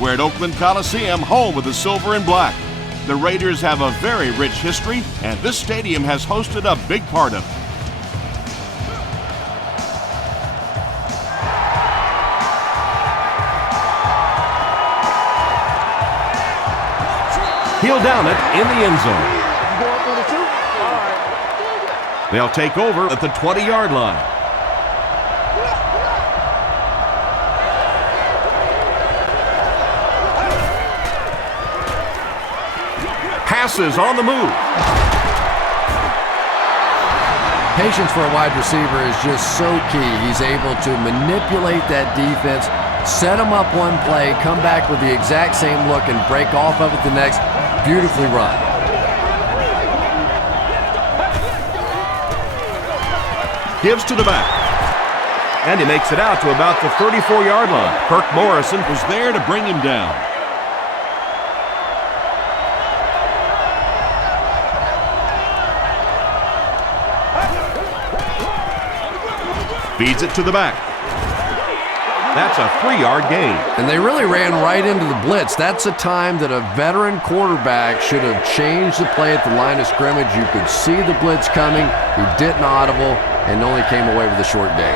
We're at Oakland Coliseum, home of the silver and black. The Raiders have a very rich history, and this stadium has hosted a big part of it. He'll down it in the end zone. They'll take over at the 20-yard line. Passes on the move. Patience for a wide receiver is just so key. He's able to manipulate that defense, set them up one play, come back with the exact same look, and break off of it the next. Beautifully run. Gives to the back. And he makes it out to about the 34-yard line. Kirk Morrison was there to bring him down. Feeds it to the back. That's a 3-yard gain. And they really ran right into the blitz. That's a time that a veteran quarterback should have changed the play at the line of scrimmage. You could see the blitz coming. He didn't audible and only came away with a short gain.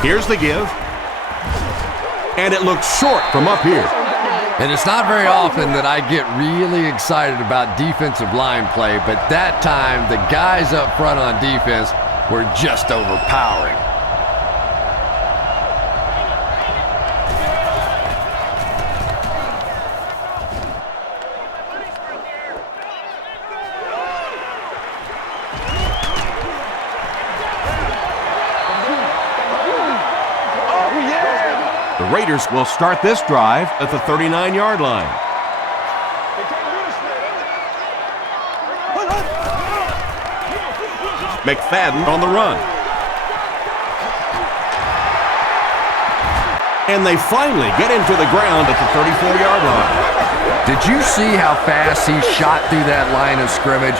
Here's the give. And it looks short from up here. And it's not very often that I get really excited about defensive line play, but that time the guys up front on defense were just overpowering. The Raiders will start this drive at the 39-yard line. McFadden on the run. And they finally get him to the ground at the 34-yard line. Did you see how fast he shot through that line of scrimmage?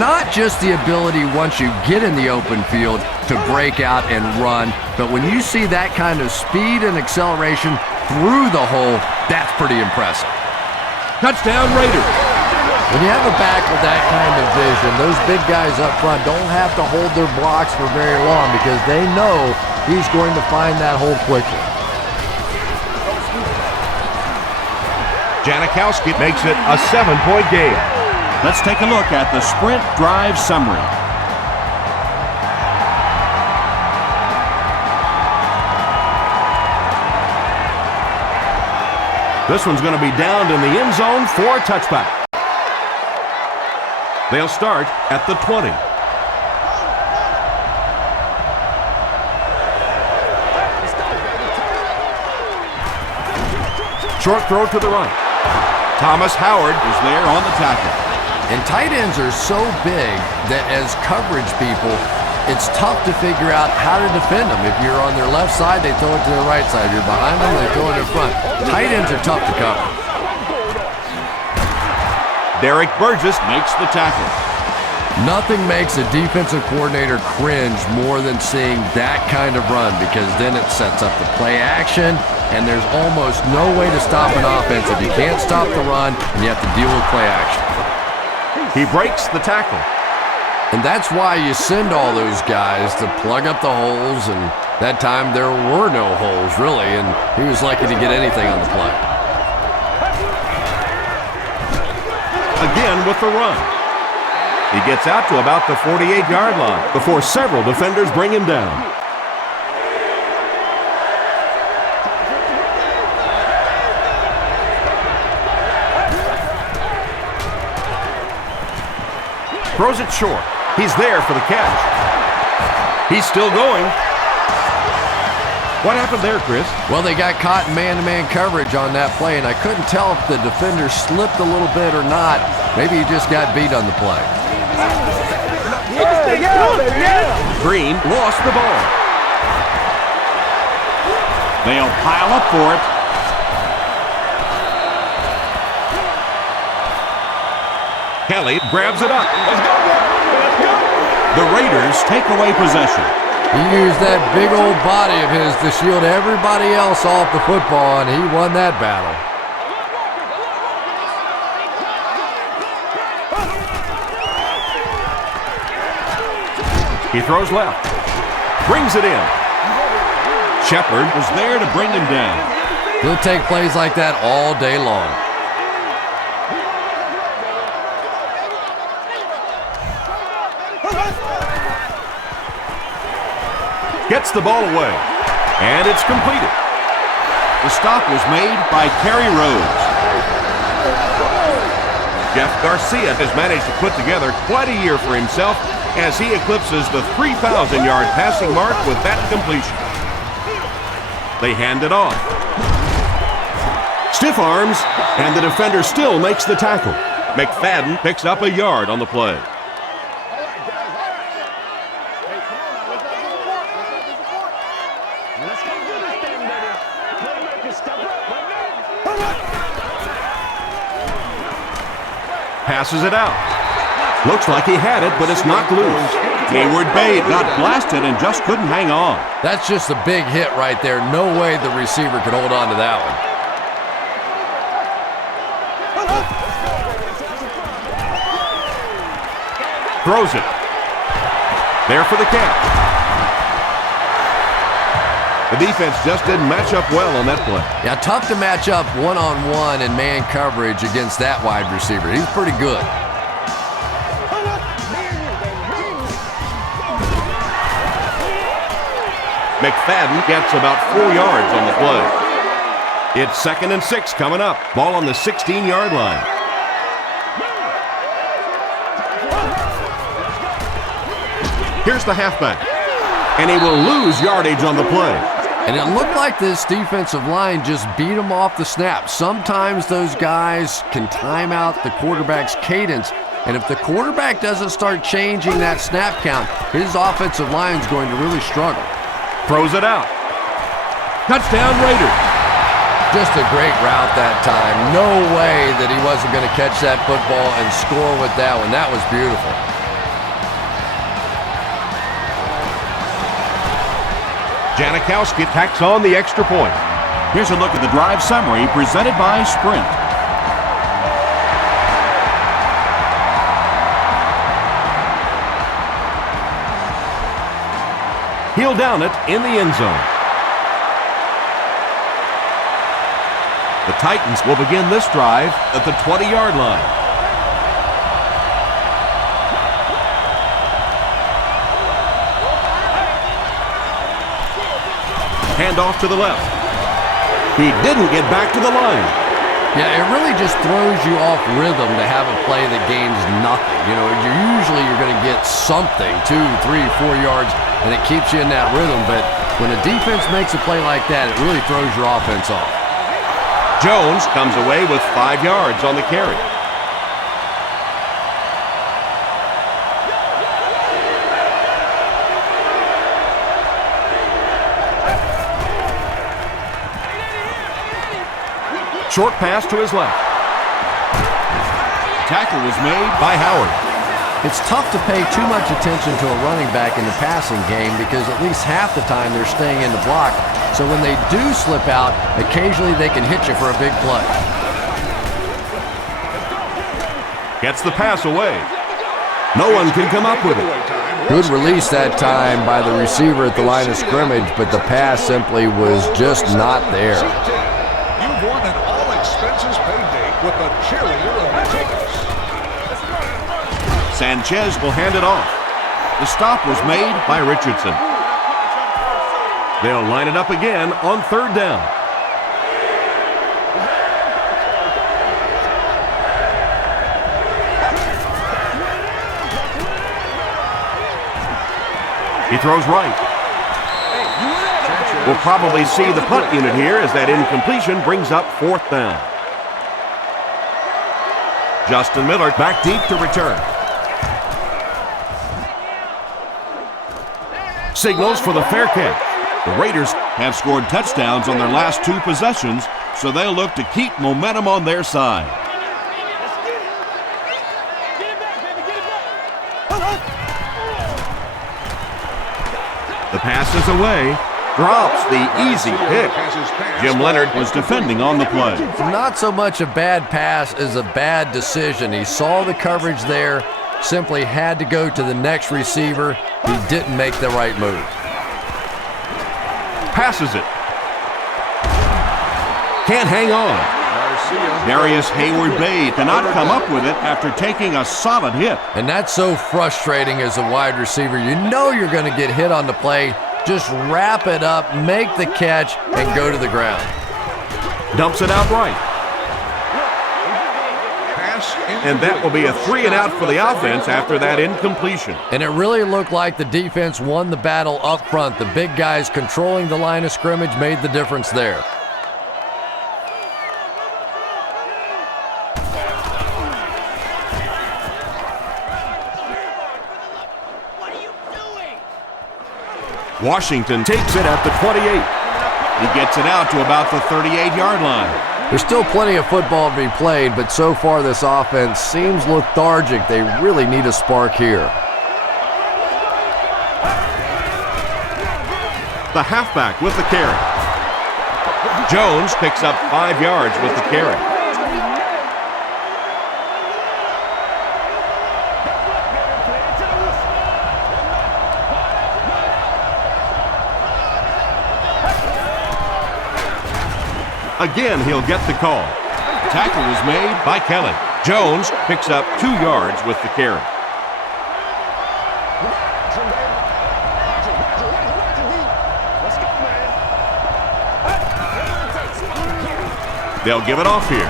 Not just the ability once you get in the open field to break out and run, but when you see that kind of speed and acceleration through the hole, that's pretty impressive. Touchdown Raiders. When you have a back with that kind of vision, those big guys up front don't have to hold their blocks for very long because they know he's going to find that hole quickly. Janikowski makes it a 7-point game. Let's take a look at the sprint drive summary. This one's going to be downed in the end zone for a touchback. They'll start at the 20. Short throw to the right. Thomas Howard is there on the tackle. And tight ends are so big that as coverage people, it's tough to figure out how to defend them. If you're on their left side, they throw it to their right side. If you're behind them, they throw it in front. Tight ends are tough to cover. Derek Burgess makes the tackle. Nothing makes a defensive coordinator cringe more than seeing that kind of run, because then it sets up the play action, and there's almost no way to stop an offense if you can't stop the run and you have to deal with play action. He breaks the tackle. And that's why you send all those guys to plug up the holes, and that time there were no holes, really, and he was lucky to get anything on the play. Again with the run. He gets out to about the 48-yard line before several defenders bring him down. Throws it short. He's there for the catch. He's still going. What happened there, Chris? Well, they got caught in man-to-man coverage on that play, and I couldn't tell if the defender slipped a little bit or not. Maybe he just got beat on the play. Green lost the ball. They'll pile up for it. Kelly grabs it up. The Raiders take away possession. He used that big old body of his to shield everybody else off the football, and he won that battle. He throws left. Brings it in. Shepard was there to bring him down. He'll take plays like that all day long. Gets the ball away, and it's completed. The stop was made by Kerry Rhodes. Jeff Garcia has managed to put together quite a year for himself as he eclipses the 3,000-yard passing mark with that completion. They hand it off. Stiff arms, and the defender still makes the tackle. McFadden picks up a yard on the play. Passes it out. Looks like he had it, but it's knocked loose. Hayward Bade got blasted and just couldn't hang on. That's just a big hit right there. No way the receiver could hold on to that one. Throws it. There for the catch. The defense just didn't match up well on that play. Yeah, tough to match up one-on-one in man coverage against that wide receiver. He's pretty good. McFadden gets about 4 yards on the play. It's 2nd and 6 coming up. Ball on the 16-yard line. Here's the halfback. And he will lose yardage on the play. And it looked like this defensive line just beat him off the snap. Sometimes those guys can time out the quarterback's cadence. And if the quarterback doesn't start changing that snap count, his offensive line is going to really struggle. Throws it out. Touchdown Raiders. Just a great route that time. No way that he wasn't going to catch that football and score with that one. That was beautiful. Janikowski tacks on the extra point. Here's a look at the drive summary presented by Sprint. He'll down it in the end zone. The Titans will begin this drive at the 20-yard line. Hand off to the left. He didn't get back to the line. Yeah, it really just throws you off rhythm to have a play that gains nothing. You know, you're going to get something, 2, 3, 4 yards, and it keeps you in that rhythm. But when a defense makes a play like that, it really throws your offense off. Jones comes away with 5 yards on the carry. Short pass to his left. Tackle was made by Howard. It's tough to pay too much attention to a running back in the passing game because at least half the time they're staying in the block. So when they do slip out, occasionally they can hit you for a big play. Gets the pass away. No one can come up with it. Good release that time by the receiver at the line of scrimmage, but the pass simply was just not there. You've won an all-expenses paid day with the cheerleader of your tickets. Sanchez will hand it off. The stop was made by Richardson. They'll line it up again on 3rd down. He throws right. We'll probably see the punt unit here as that incompletion brings up 4th down. Justin Miller back deep to return. Signals for the fair catch. The Raiders have scored touchdowns on their last 2 possessions, so they'll look to keep momentum on their side. The pass is away. Drops the easy pick. Jim Leonard was defending on the play. Not so much a bad pass as a bad decision. He saw the coverage there, simply had to go to the next receiver. He didn't make the right move. Passes it. Can't hang on. Darius Hayward-Bay cannot come up with it after taking a solid hit. And that's so frustrating as a wide receiver. You know you're going to get hit on the play. Just wrap it up, make the catch, and go to the ground. Dumps it out right. And that will be a 3-and-out for the offense after that incompletion. And it really looked like the defense won the battle up front. The big guys controlling the line of scrimmage made the difference there. Washington takes it at the 28. He gets it out to about the 38-yard line. There's still plenty of football to be played, but so far this offense seems lethargic. They really need a spark here. The halfback with the carry. Jones picks up 5 yards with the carry. Again, he'll get the call. Tackle is made by Kelly. Jones picks up 2 yards with the carry. They'll give it off here.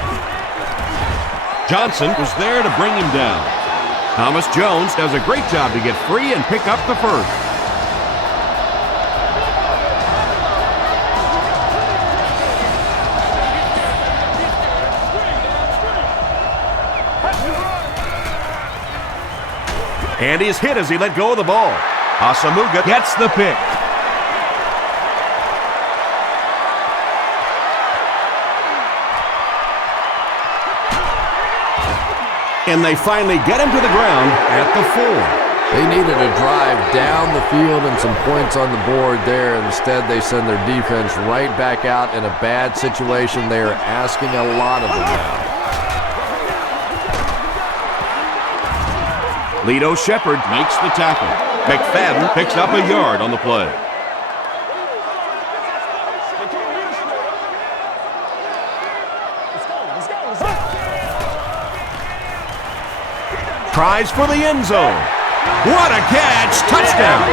Johnson was there to bring him down. Thomas Jones does a great job to get free and pick up the first. And he's hit as he let go of the ball. Asamuga gets the pick. And they finally get him to the ground at the 4. They needed a drive down the field and some points on the board there. Instead, they send their defense right back out in a bad situation. They are asking a lot of them now. Lito Shepherd makes the tackle. McFadden picks up a yard on the play. Tries for the end zone. What a catch! Touchdown!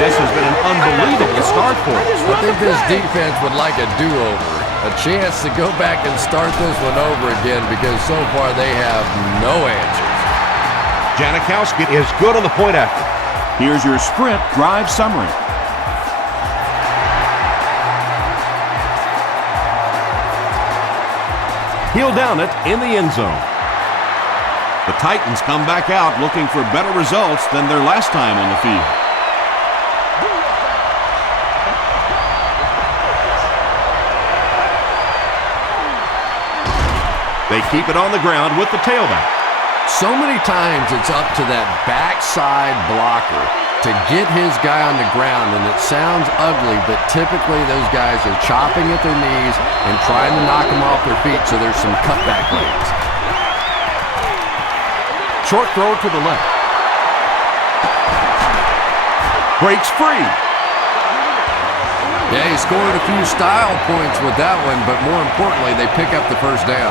This has been an unbelievable start for us. I think this defense would like a do-over. A chance to go back and start this one over again because so far they have no answers. Janikowski is good on the point after. Here's your sprint drive summary. He'll down it in the end zone. The Titans come back out looking for better results than their last time on the field. They keep it on the ground with the tailback. So many times it's up to that backside blocker to get his guy on the ground, and it sounds ugly, but typically those guys are chopping at their knees and trying to knock them off their feet, so there's some cutback lanes. Short throw to the left. Breaks free. Yeah, he scored a few style points with that one, but more importantly, they pick up the first down.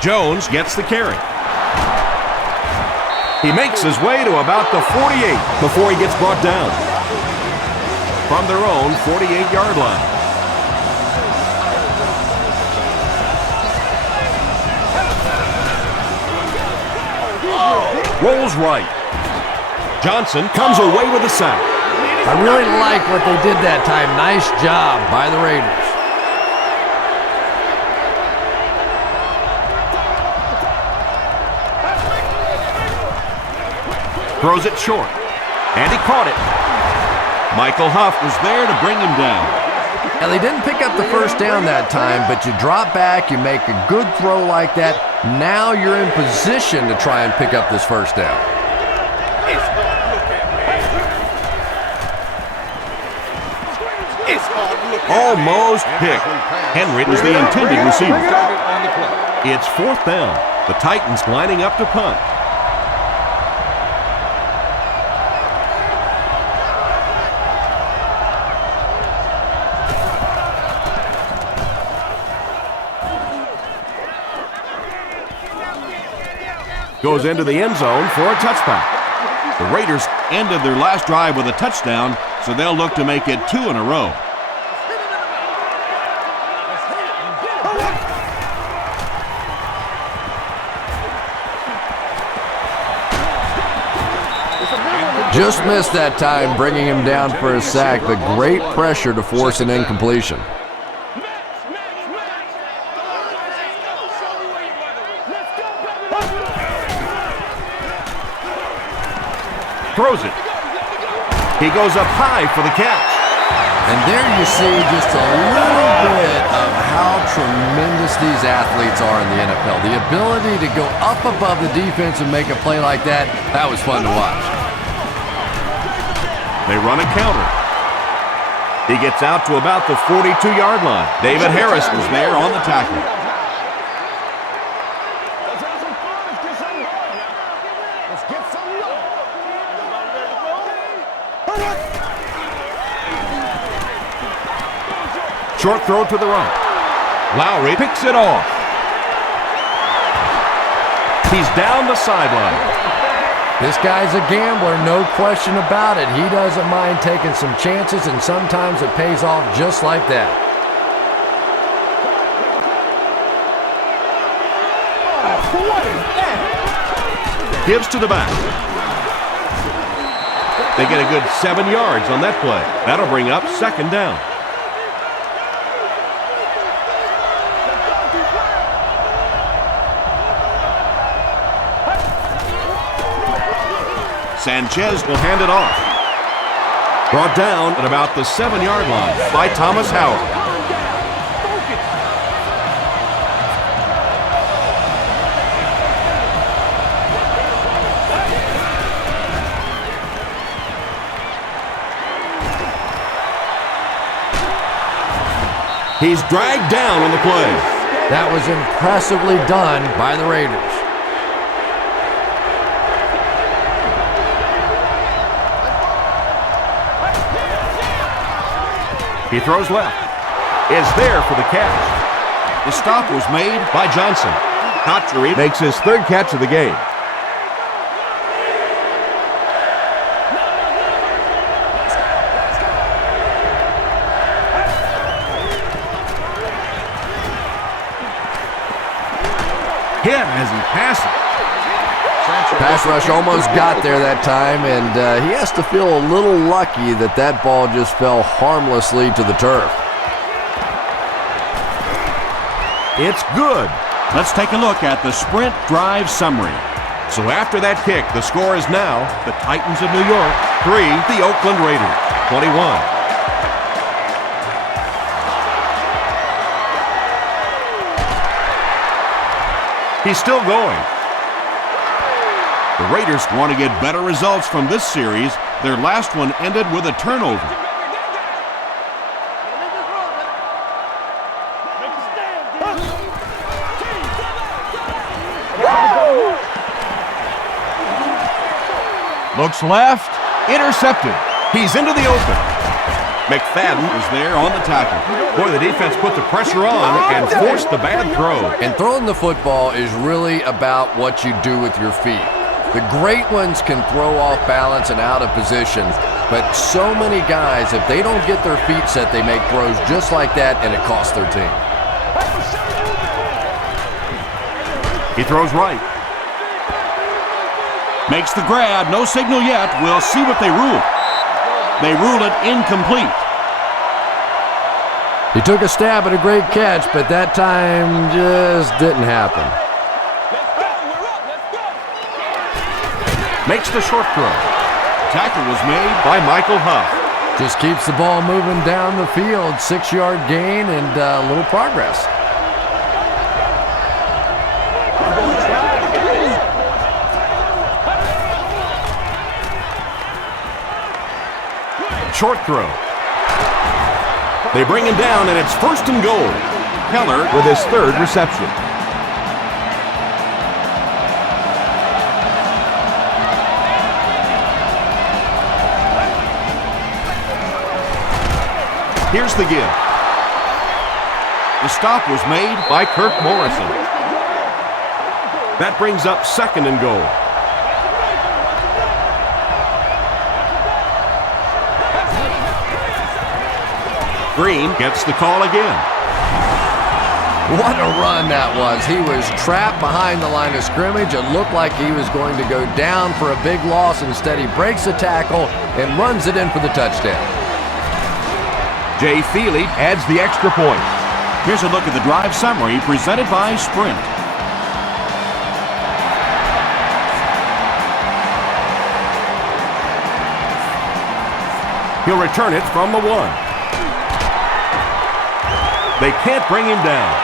Jones gets the carry. He makes his way to about the 48 before he gets brought down. From their own 48-yard line. Rolls right. Johnson comes away with a sack. I really like what they did that time. Nice job by the Raiders. Throws it short, and he caught it. Michael Huff was there to bring him down. Now, they didn't pick up the first down that time, but you drop back, you make a good throw like that. Now you're in position to try and pick up this first down. Almost picked. Henry was the intended receiver. It's fourth down. The Titans lining up to punt. Goes into the end zone for a touchback. The Raiders ended their last drive with a touchdown, so they'll look to make it 2 in a row. Just missed that time, bringing him down for a sack, but great pressure to force an incompletion. Throws it. He goes up high for the catch. And there you see just a little bit of how tremendous these athletes are in the NFL. The ability to go up above the defense and make a play like that, that was fun to watch. They run a counter. He gets out to about the 42-yard line. David Harris was there on the tackle. Short throw to the right. Lowry picks it off. He's down the sideline. This guy's a gambler, no question about it. He doesn't mind taking some chances, and sometimes it pays off just like that. Gives to the back. They get a good 7 yards on that play. That'll bring up second down. Sanchez will hand it off. Brought down at about the 7-yard line by Thomas Howard. He's dragged down on the play. That was impressively done by the Raiders. He throws left. Is there for the catch. The stop was made by Johnson. Cotchery makes his third catch of the game. Hit as he passes. Pass rush almost got there that time, and he has to feel a little lucky that that ball just fell harmlessly to the turf. It's good. Let's take a look at the sprint drive summary. So after that kick, the score is now the Titans of New York 3, the Oakland Raiders 21. He's still going. The Raiders want to get better results from this series. Their last one ended with a turnover. Looks left, intercepted. He's into the open. McFadden is there on the tackle. Boy, the defense put the pressure on and forced the bad throw. And throwing the football is really about what you do with your feet. The great ones can throw off balance and out of position, but so many guys, if they don't get their feet set, they make throws just like that, and it costs their team. He throws right. Makes the grab, no signal yet. We'll see what they rule. They ruled it incomplete. He took a stab at a great catch, but that time just didn't happen. Makes the short throw. Tackle was made by Michael Huff. Just keeps the ball moving down the field. 6-yard gain and a little progress. Short throw. They bring him down, and it's 1st and goal. Keller with his 3rd reception. Here's the give. The stop was made by Kirk Morrison. That brings up 2nd and goal. Green gets the call again. What a run that was. He was trapped behind the line of scrimmage. It looked like he was going to go down for a big loss. Instead, he breaks the tackle and runs it in for the touchdown. Jay Feely adds the extra point. Here's a look at the drive summary presented by Sprint. He'll return it from the 1. They can't bring him down.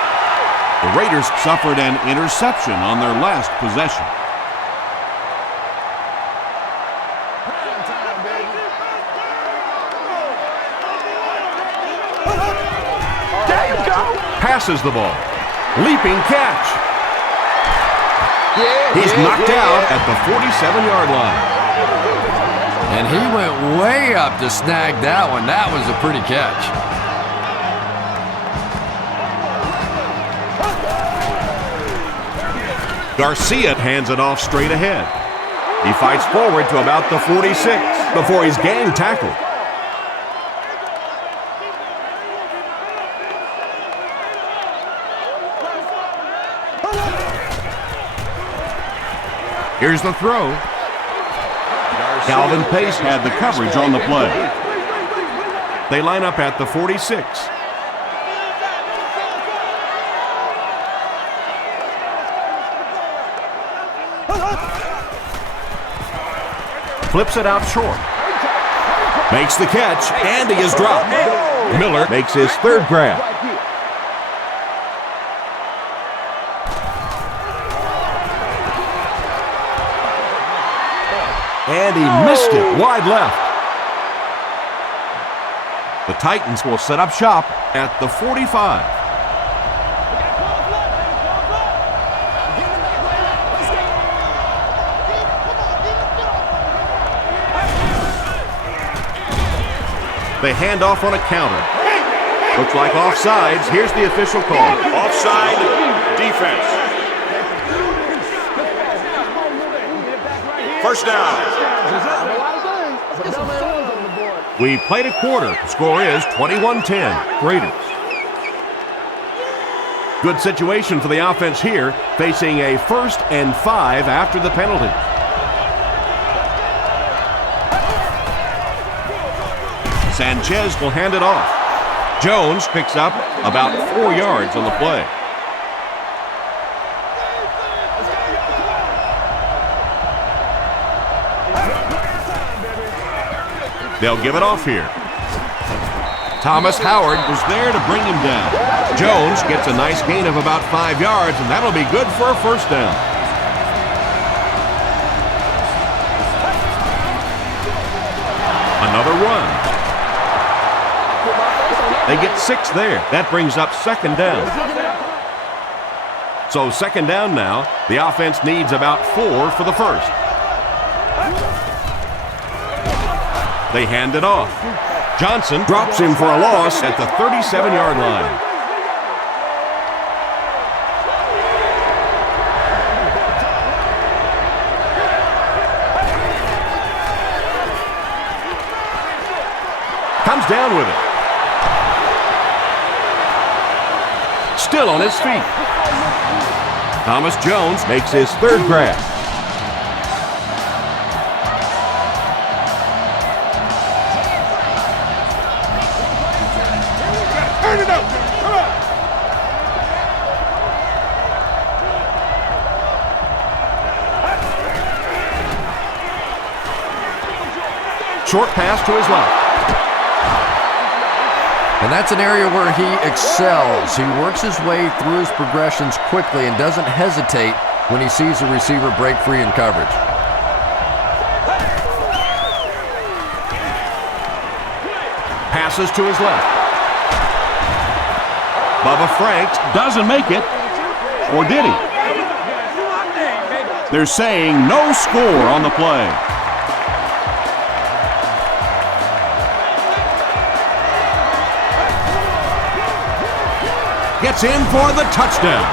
The Raiders suffered an interception on their last possession. Passes the ball. Leaping catch. He's knocked out at the 47-yard line. And he went way up to snag that one. That was a pretty catch. Garcia hands it off straight ahead. He fights forward to about the 46 before he's gang tackled. Here's the throw. Calvin Pace had the coverage on the play. They line up at the 46. Flips it out short. Makes the catch, and he is dropped. Miller makes his 3rd grab. And he missed it wide left. The Titans will set up shop at the 45. They hand off on a counter. Looks like offsides. Here's the official call. Offside defense. First down. We played a quarter. Score is 21-10. Raiders. Good situation for the offense here, facing a 1st and 5 after the penalty. Sanchez will hand it off. Jones picks up about 4 yards on the play. They'll give it off here. Thomas Howard was there to bring him down. Jones gets a nice gain of about 5 yards, and that'll be good for a 1st down. Another run. They get 6 there. That brings up 2nd down. So 2nd down now. The offense needs about 4 for the 1st. They hand it off. Johnson drops him for a loss at the 37-yard line. Comes down with it. Still on his feet. Thomas Jones makes his 3rd grab. Turn it up. Come on. Short pass to his left. And that's an area where he excels. He works his way through his progressions quickly and doesn't hesitate when he sees a receiver break free in coverage. Passes to his left. Bubba Franks doesn't make it. Or did he? They're saying no score on the play. Gets in for the touchdown.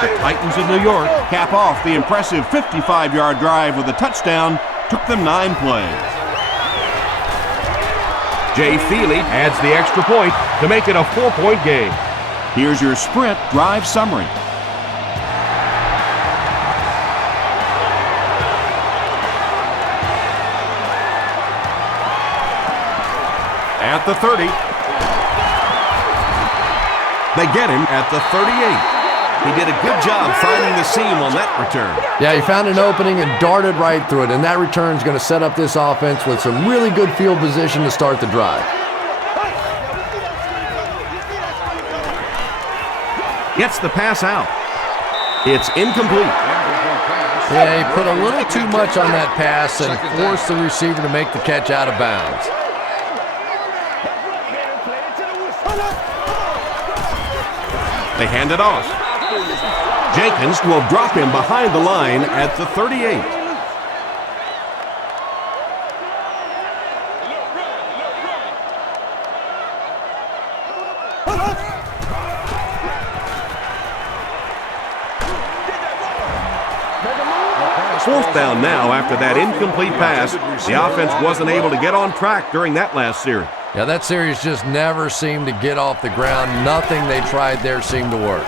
The Titans of New York cap off the impressive 55-yard drive with a touchdown. Took them 9 plays. Jay Feely adds the extra point to make it a 4-point game. Here's your sprint drive summary. At the 30. They get him at the 38. He did a good job finding the seam on that return. Yeah, he found an opening and darted right through it, and that return is going to set up this offense with some really good field position to start the drive. Gets the pass out. It's incomplete. Yeah, he put a little too much on that pass and forced the receiver to make the catch out of bounds. They hand it off. Jenkins will drop him behind the line at the 38. Fourth down now after that incomplete pass. The offense wasn't able to get on track during that last series. Yeah, that series just never seemed to get off the ground. Nothing they tried there seemed to work.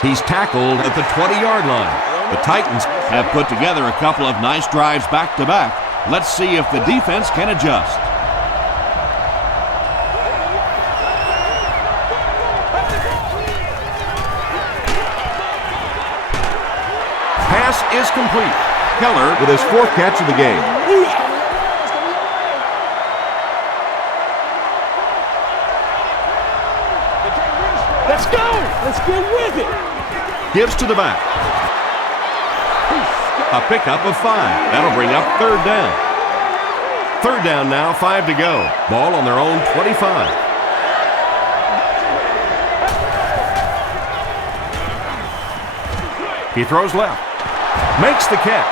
He's tackled at the 20-yard line. The Titans have put together a couple of nice drives back-to-back. Let's see if the defense can adjust. Pass is complete. Keller with his 4th catch of the game. Let's go! Let's get with it! Gives to the back. A pickup of 5. That'll bring up 3rd down. 3rd down now, 5 to go. Ball on their own 25. He throws left. Makes the catch.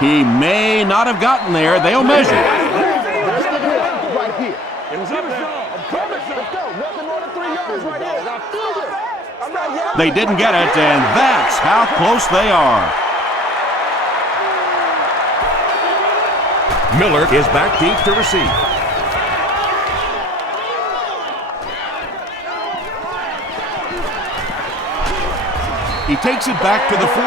He may not have gotten there. They'll measure. Right here. It was up there. Let's go. Nothing more than 3 yards right here. I feel it. They didn't get it, and that's how close they are. Miller is back deep to receive. He takes it back to the 43.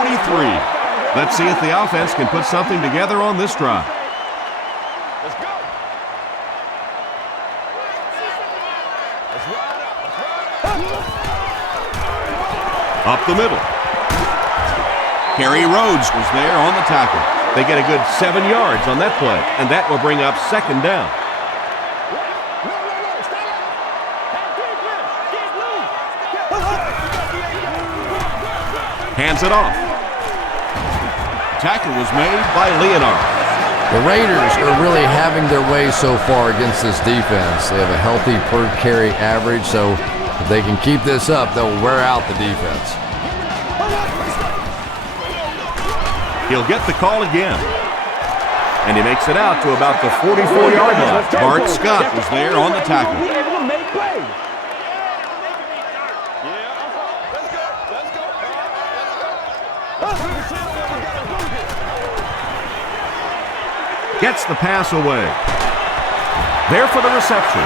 Let's see if the offense can put something together on this drive. Let's go. Let's ride up. Up the middle. Kerry Rhodes was there on the tackle. They get a good 7 yards on that play, and that will bring up 2nd down. Hands it off. Tackle was made by Leonard. The Raiders are really having their way so far against this defense. They have a healthy per carry average, so if they can keep this up, they'll wear out the defense. He'll get the call again. And he makes it out to about the 44-yard line. Bart Scott was there on the tackle. Gets the pass away. There for the reception.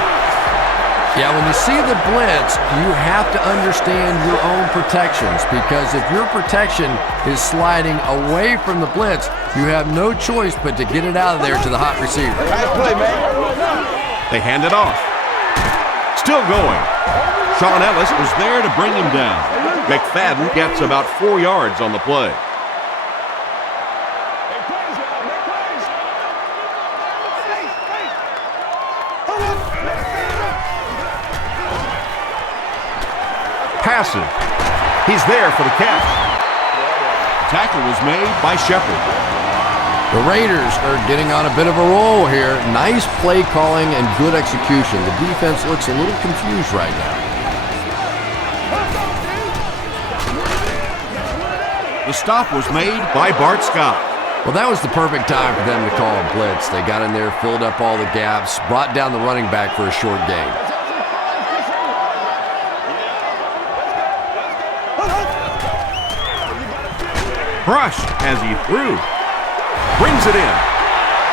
Yeah, when you see the blitz, you have to understand your own protections, because if your protection is sliding away from the blitz, you have no choice but to get it out of there to the hot receiver. Nice play, man. They hand it off. Still going. Sean Ellis was there to bring him down. McFadden gets about 4 yards on the play. Passes. He's there for the catch. Tackle was made by Shepard. The Raiders are getting on a bit of a roll here. Nice play calling and good execution. The defense looks a little confused right now. The stop was made by Bart Scott. Well, that was the perfect time for them to call a blitz. They got in there, filled up all the gaps, brought down the running back for a short gain. Brushed as he threw. Brings it in.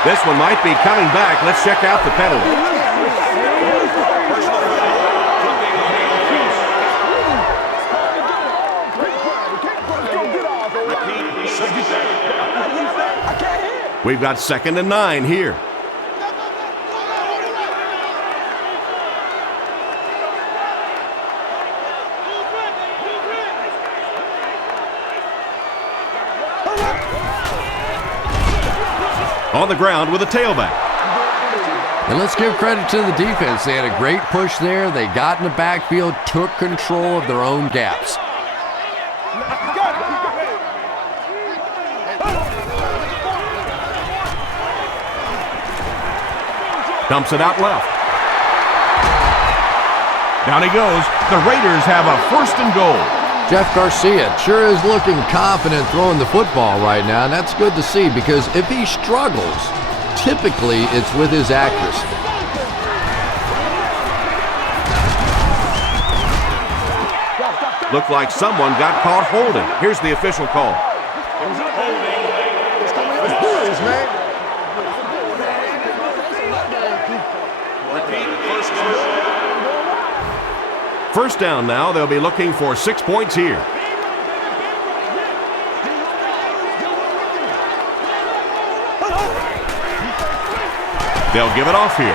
This one might be coming back. Let's check out the penalty. We've got 2nd and 9 here. On the ground with a tailback. And let's give credit to the defense. They had a great push there. They got in the backfield, took control of their own gaps. Dumps it out left. Down he goes. The Raiders have a 1st and goal. Jeff Garcia sure is looking confident throwing the football right now, and that's good to see because if he struggles, typically it's with his accuracy. Looked like someone got caught holding. Here's the official call. First down now. They'll be looking for 6 points here. They'll give it off here.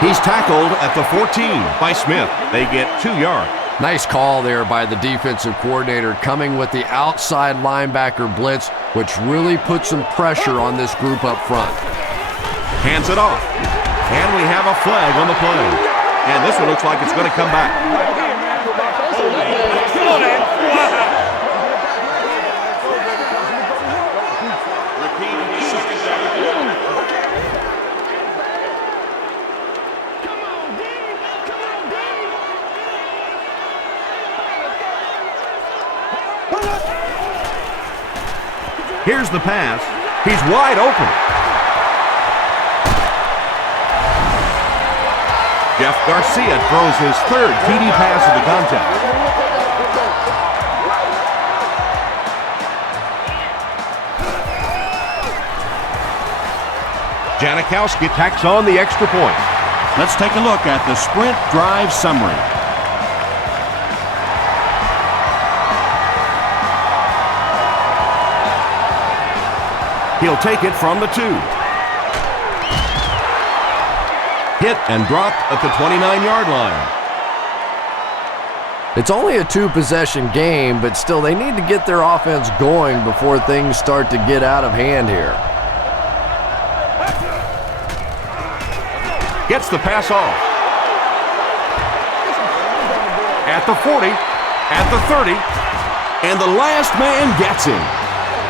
He's tackled at the 14 by Smith. They get 2 yards. Nice call there by the defensive coordinator, coming with the outside linebacker blitz, which really puts some pressure on this group up front. Hands it off. And we have a flag on the play. And this one looks like it's going to come back. Here's the pass. He's wide open. Jeff Garcia throws his 3rd TD pass of the contest. Janikowski tacks on the extra point. Let's take a look at the sprint drive summary. He'll take it from the 2. Hit and dropped at the 29-yard line. It's only a 2-possession game, but still they need to get their offense going before things start to get out of hand here. Gets the pass off. At the 40, at the 30, and the last man gets him.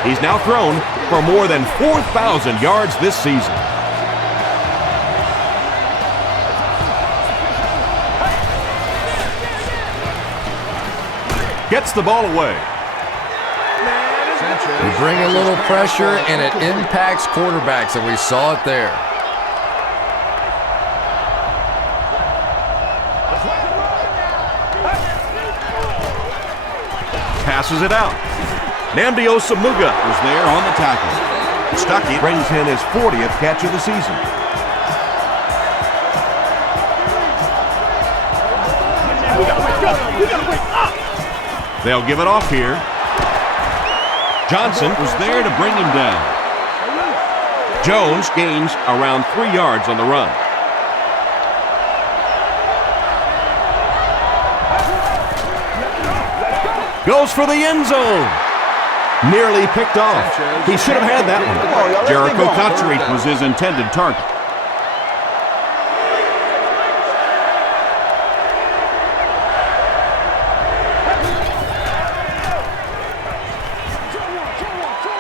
He's now thrown for more than 4,000 yards this season. Gets the ball away. We bring a little pressure, and it impacts quarterbacks, and we saw it there. Passes it out. Nnamdi Osamuga was there on the tackle. Stuckey brings in his 40th catch of the season. They'll give it off here. Johnson was there to bring him down. Jones gains around 3 yards on the run. Goes for the end zone. Nearly picked off. He should have had that one. Jericho Cotchery was his intended target.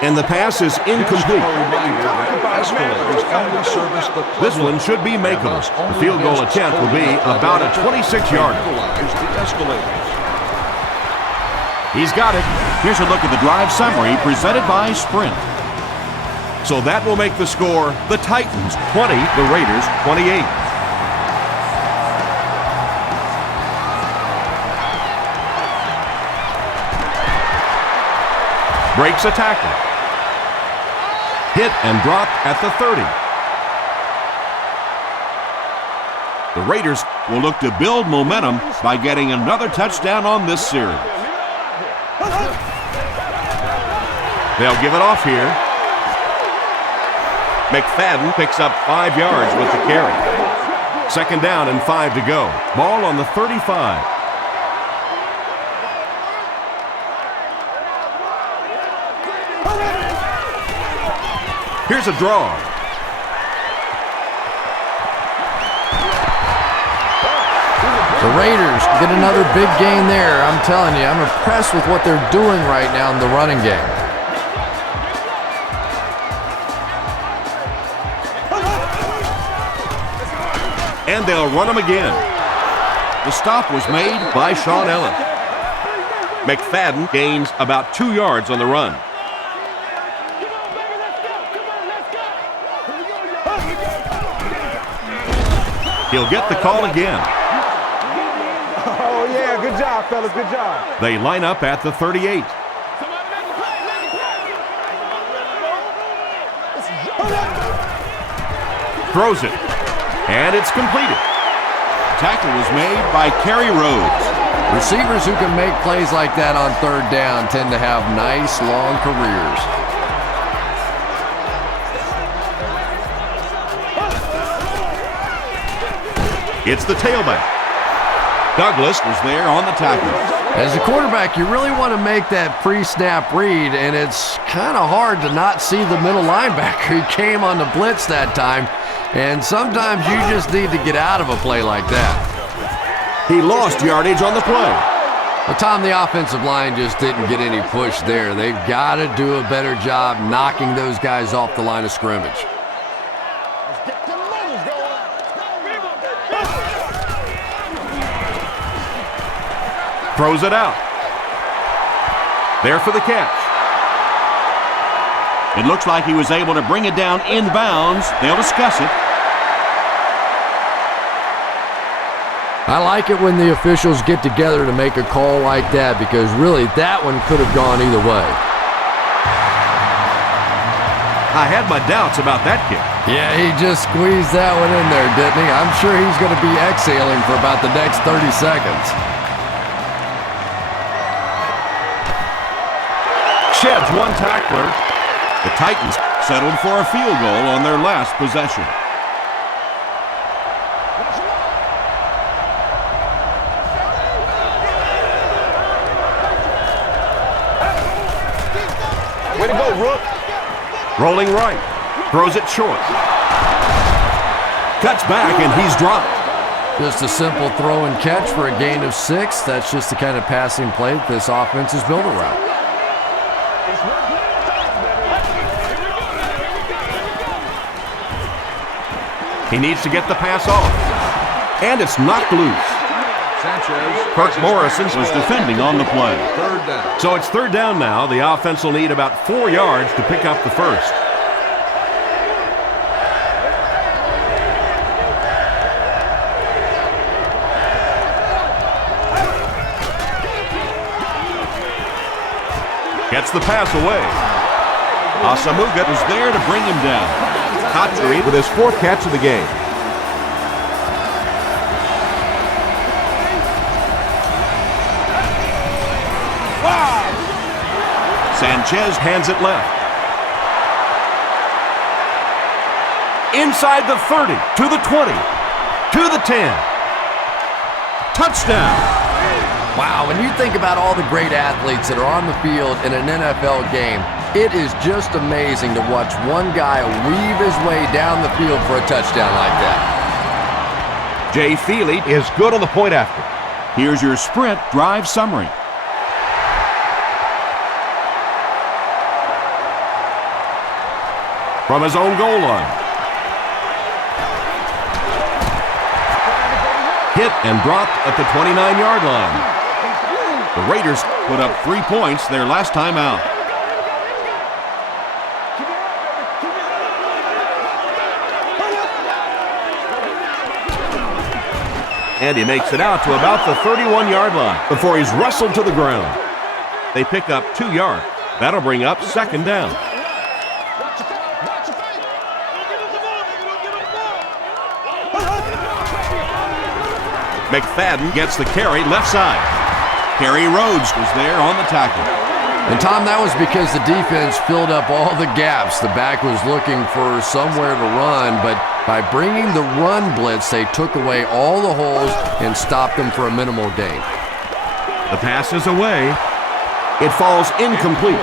And the pass is incomplete. This one should be makeable. The field goal attempt will be about a 26-yarder. He's got it. Here's a look at the drive summary presented by Sprint. So that will make the score the Titans 20, the Raiders 28. Breaks a tackle. Hit and dropped at the 30. The Raiders will look to build momentum by getting another touchdown on this series. They'll give it off here. McFadden picks up 5 yards with the carry. 2nd down and 5 to go. Ball on the 35. Here's a draw. The Raiders get another big gain there. I'm telling you, I'm impressed with what they're doing right now in the running game. And they'll run him again. The stop was made by Sean Ellis. McFadden gains about 2 yards on the run. He'll get the call again. Oh, yeah, good job, fellas, good job. They line up at the 38. Throws it, and it's completed. Tackle was made by Kerry Rhodes. Receivers who can make plays like that on 3rd down tend to have nice, long careers. It's the tailback. Douglas was there on the tackle. As a quarterback, you really want to make that pre-snap read, and it's kind of hard to not see the middle linebacker. He came on the blitz that time, and sometimes you just need to get out of a play like that. He lost yardage on the play. Well, Tom, the offensive line just didn't get any push there. They've got to do a better job knocking those guys off the line of scrimmage. Throws it out. There for the catch. It looks like he was able to bring it down inbounds. They'll discuss it. I like it when the officials get together to make a call like that, because really that one could have gone either way. I had my doubts about that kick. Yeah, he just squeezed that one in there, didn't he? I'm sure he's going to be exhaling for about the next 30 seconds. Sheds one tackler. The Titans settled for a field goal on their last possession. Way to go, Rook. Rolling right. Throws it short. Cuts back and he's dropped. Just a simple throw and catch for a gain of 6. That's just the kind of passing play that this offense is built around. He needs to get the pass off. And it's knocked loose. Kirk Morrison was defending on the play. So it's 3rd down now. The offense will need about 4 yards to pick up the first. Gets the pass away. Asamuga is there to bring him down. Cotchery with his 4th catch of the game. Sanchez hands it left. Inside the 30, to the 20, to the 10. Touchdown. Wow, when you think about all the great athletes that are on the field in an NFL game, it is just amazing to watch one guy weave his way down the field for a touchdown like that. Jay Feely is good on the point after. Here's your sprint drive summary. From his own goal line. Hit and dropped at the 29-yard line. The Raiders Put up 3 points their last time out. And he makes it out to about the 31-yard line before he's wrestled to the ground. They pick up 2 yards. That'll bring up second down. McFadden gets the carry left side. Kerry Rhodes was there on the tackle. And Tom, that was because the defense filled up all the gaps. The back was looking for somewhere to run, but by bringing the run blitz, they took away all the holes and stopped them for a minimal gain. The pass is away. It falls incomplete.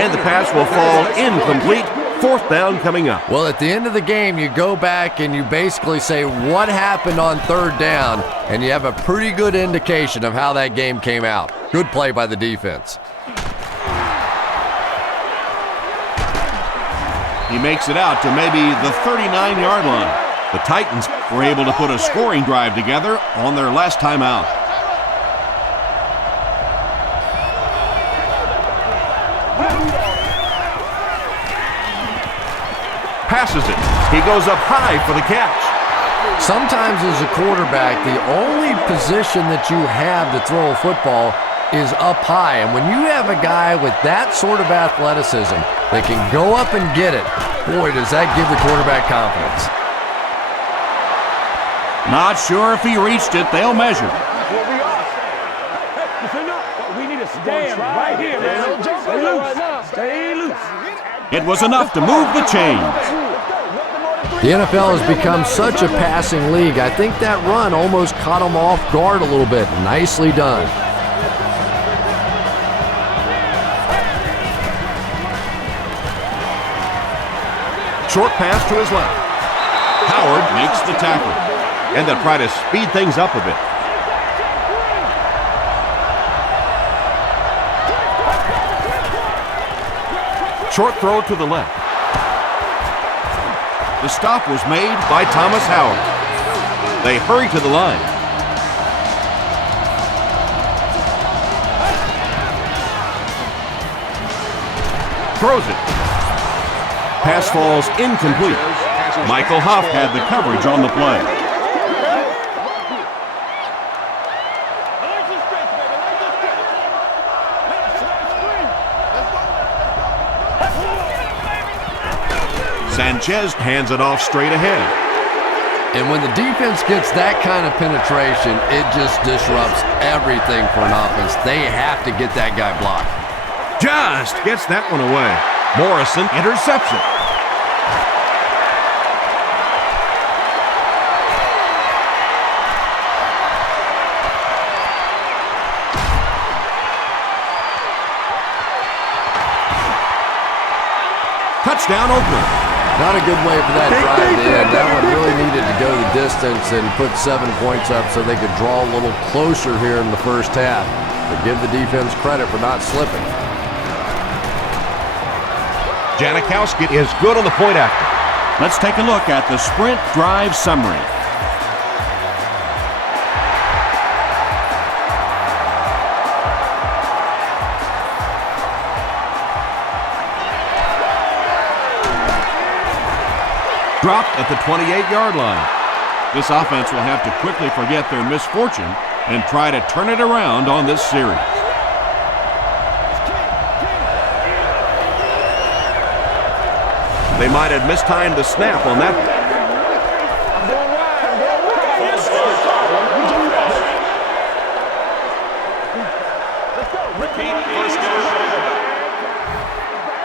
And the pass will fall incomplete. Fourth down coming up. Well, at the end of the game, you go back and you basically say what happened on third down, and you have a pretty good indication of how that game came out. Good play by the defense. He makes it out to maybe the 39-yard line. The Titans were able to put a scoring drive together on their last time out. Passes it. He goes up high for the catch. Sometimes as a quarterback, the only position that you have to throw a football is up high. And when you have a guy with that sort of athleticism that can go up and get it, boy, does that give the quarterback confidence. Not sure if he reached it. They'll measure. We need to stand right here, man. Stay loose. Stay loose. It was enough to move the chains. The NFL has become such a passing league. I think that run almost caught him off guard a little bit. Nicely done. Short pass to his left. Howard makes the tackle. And they'll try to speed things up a bit. Short throw to the left. The stop was made By Thomas Howard. They hurry to the line. Throws it. Pass falls incomplete. Michael Huff had the coverage on the play. Sanchez hands it off straight ahead. And when the defense gets that kind of penetration, it just disrupts everything for an offense. They have to get that guy blocked. Just gets that one away. Morrison, interception. Touchdown, Oakland. Not a good way for that drive to end. That one really needed to go the distance and put 7 points up so they could draw a little closer here in the first half. But give the defense credit for not slipping. Janikowski is good on the point after. Let's take a look at the sprint drive summary. Dropped at the 28-yard line. This offense will have to quickly forget their misfortune and try to turn it around on this series. They might have mistimed the snap on that.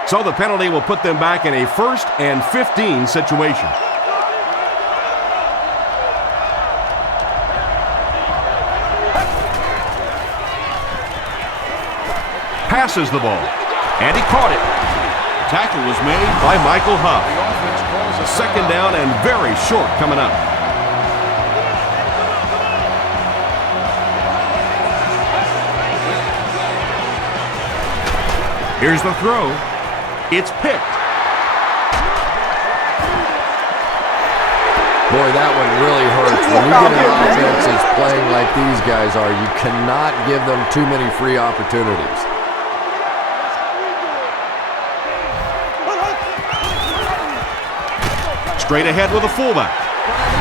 So the penalty will put them back in a 1st and 15 situation. passes the ball. And he caught it. Tackle was made by Michael Huff. Second down and very short coming up. Here's the throw. It's picked. Boy, that one really hurts. When you get an offense that's playing like these guys are, you cannot give them too many free opportunities. Straight ahead with a fullback.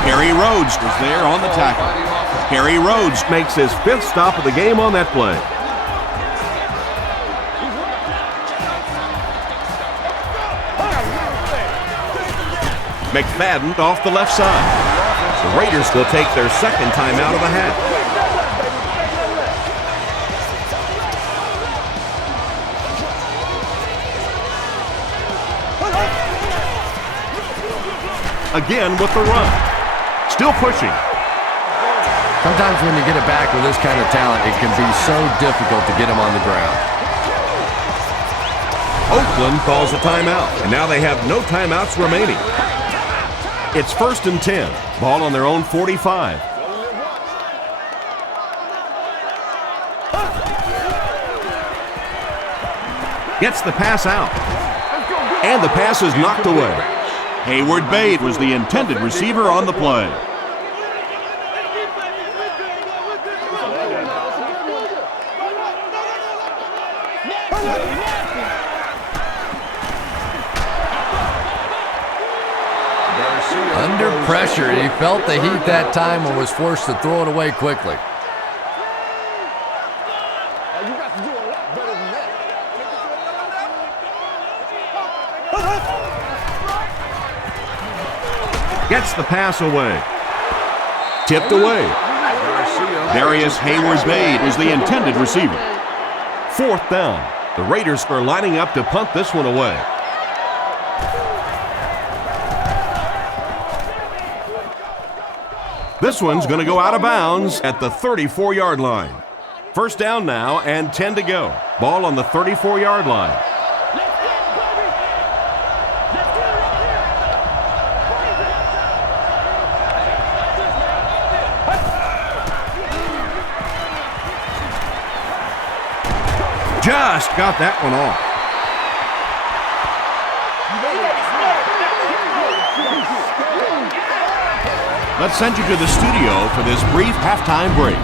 Harry Rhodes was there on the tackle. Harry Rhodes Makes his 5th stop of the game on that play. McFadden off the left side. The Raiders will take their second timeout of the half. Again with the run. Still pushing. Sometimes when you get it back with this kind of talent, it can be so difficult to get him on the ground. Oakland calls a timeout, and now they have no timeouts remaining. It's 1st and 10. Ball on their own 45. Gets the pass out. And the pass is knocked away. Hayward Bade was the intended receiver on the play. Under pressure, he felt the heat that time and was forced to throw it away quickly. You got to do a lot better than that. Gets the pass away. Tipped away. Darius Hayward-Bade is the intended receiver. 4th down. The Raiders are lining up to punt this one away. This one's going to go out of bounds at the 34-yard line. 1st down now and 10 to go. Ball on the 34-yard line. Just got that one off. Let's send you to the studio for this brief halftime break.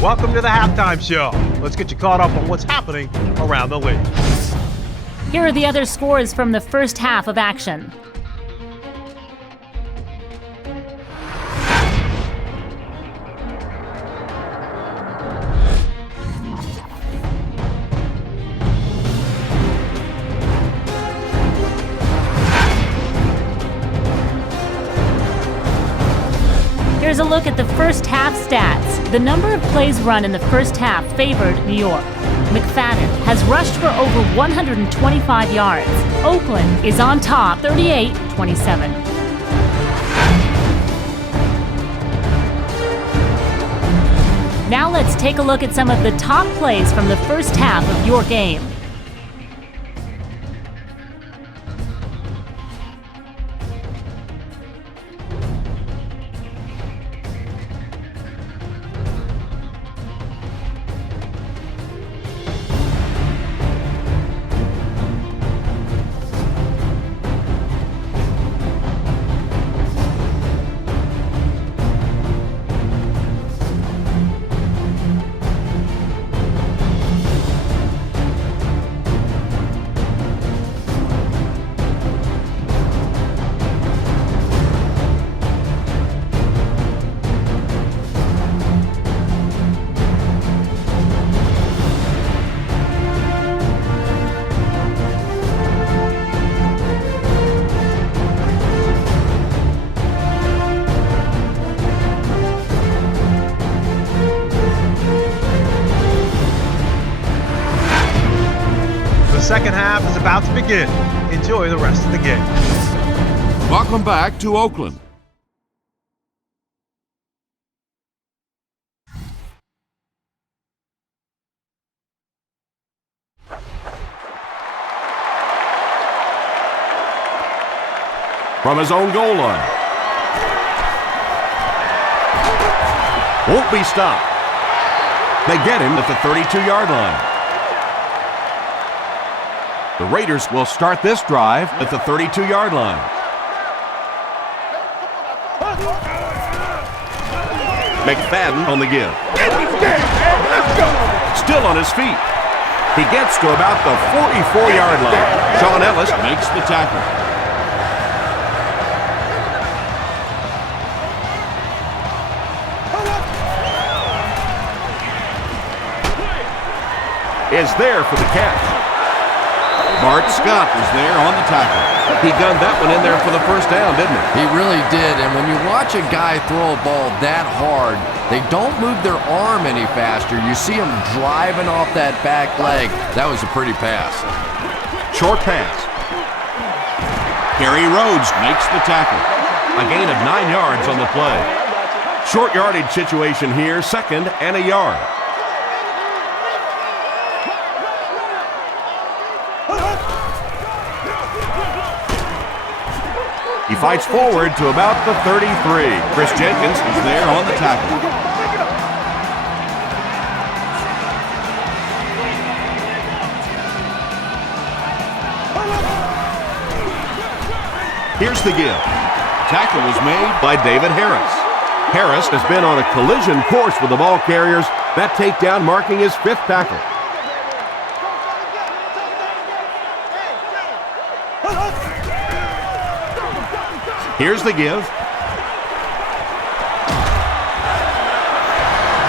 Welcome to the halftime show. Let's get you caught up on what's happening around the league. Here are the other scores from the first half of action. Here's a look at the first half stats. The number of plays run in the first half favored New York. McFadden has rushed for over 125 yards. Oakland is on top, 38-27. Now let's take a look at some of the top plays from the first half of your game. Second half is about to begin. Enjoy the rest of the game. Welcome back to Oakland. from his own goal line. Won't be stopped. They get him at the 32-yard line. The Raiders will start this drive at the 32-yard line. McFadden on the give. Still on his feet. He gets to about the 44-yard line. Sean Ellis makes the tackle. Is there for the catch. Bart Scott was there on the tackle. He gunned that one in there for the first down, didn't he? He really did, and when you watch a guy throw a ball that hard, they don't move their arm any faster. You see him driving off that back leg. That was a pretty pass. Short pass. Kerry Rhodes makes the tackle. A gain of 9 yards on the play. Short yardage situation here, 2nd and a yard. He fights forward to about the 33. Chris Jenkins is there on the tackle. Here's the give. Tackle was made By David Harris. Harris has been on a collision course with the ball carriers. That takedown marking his 5th tackle. Here's the give.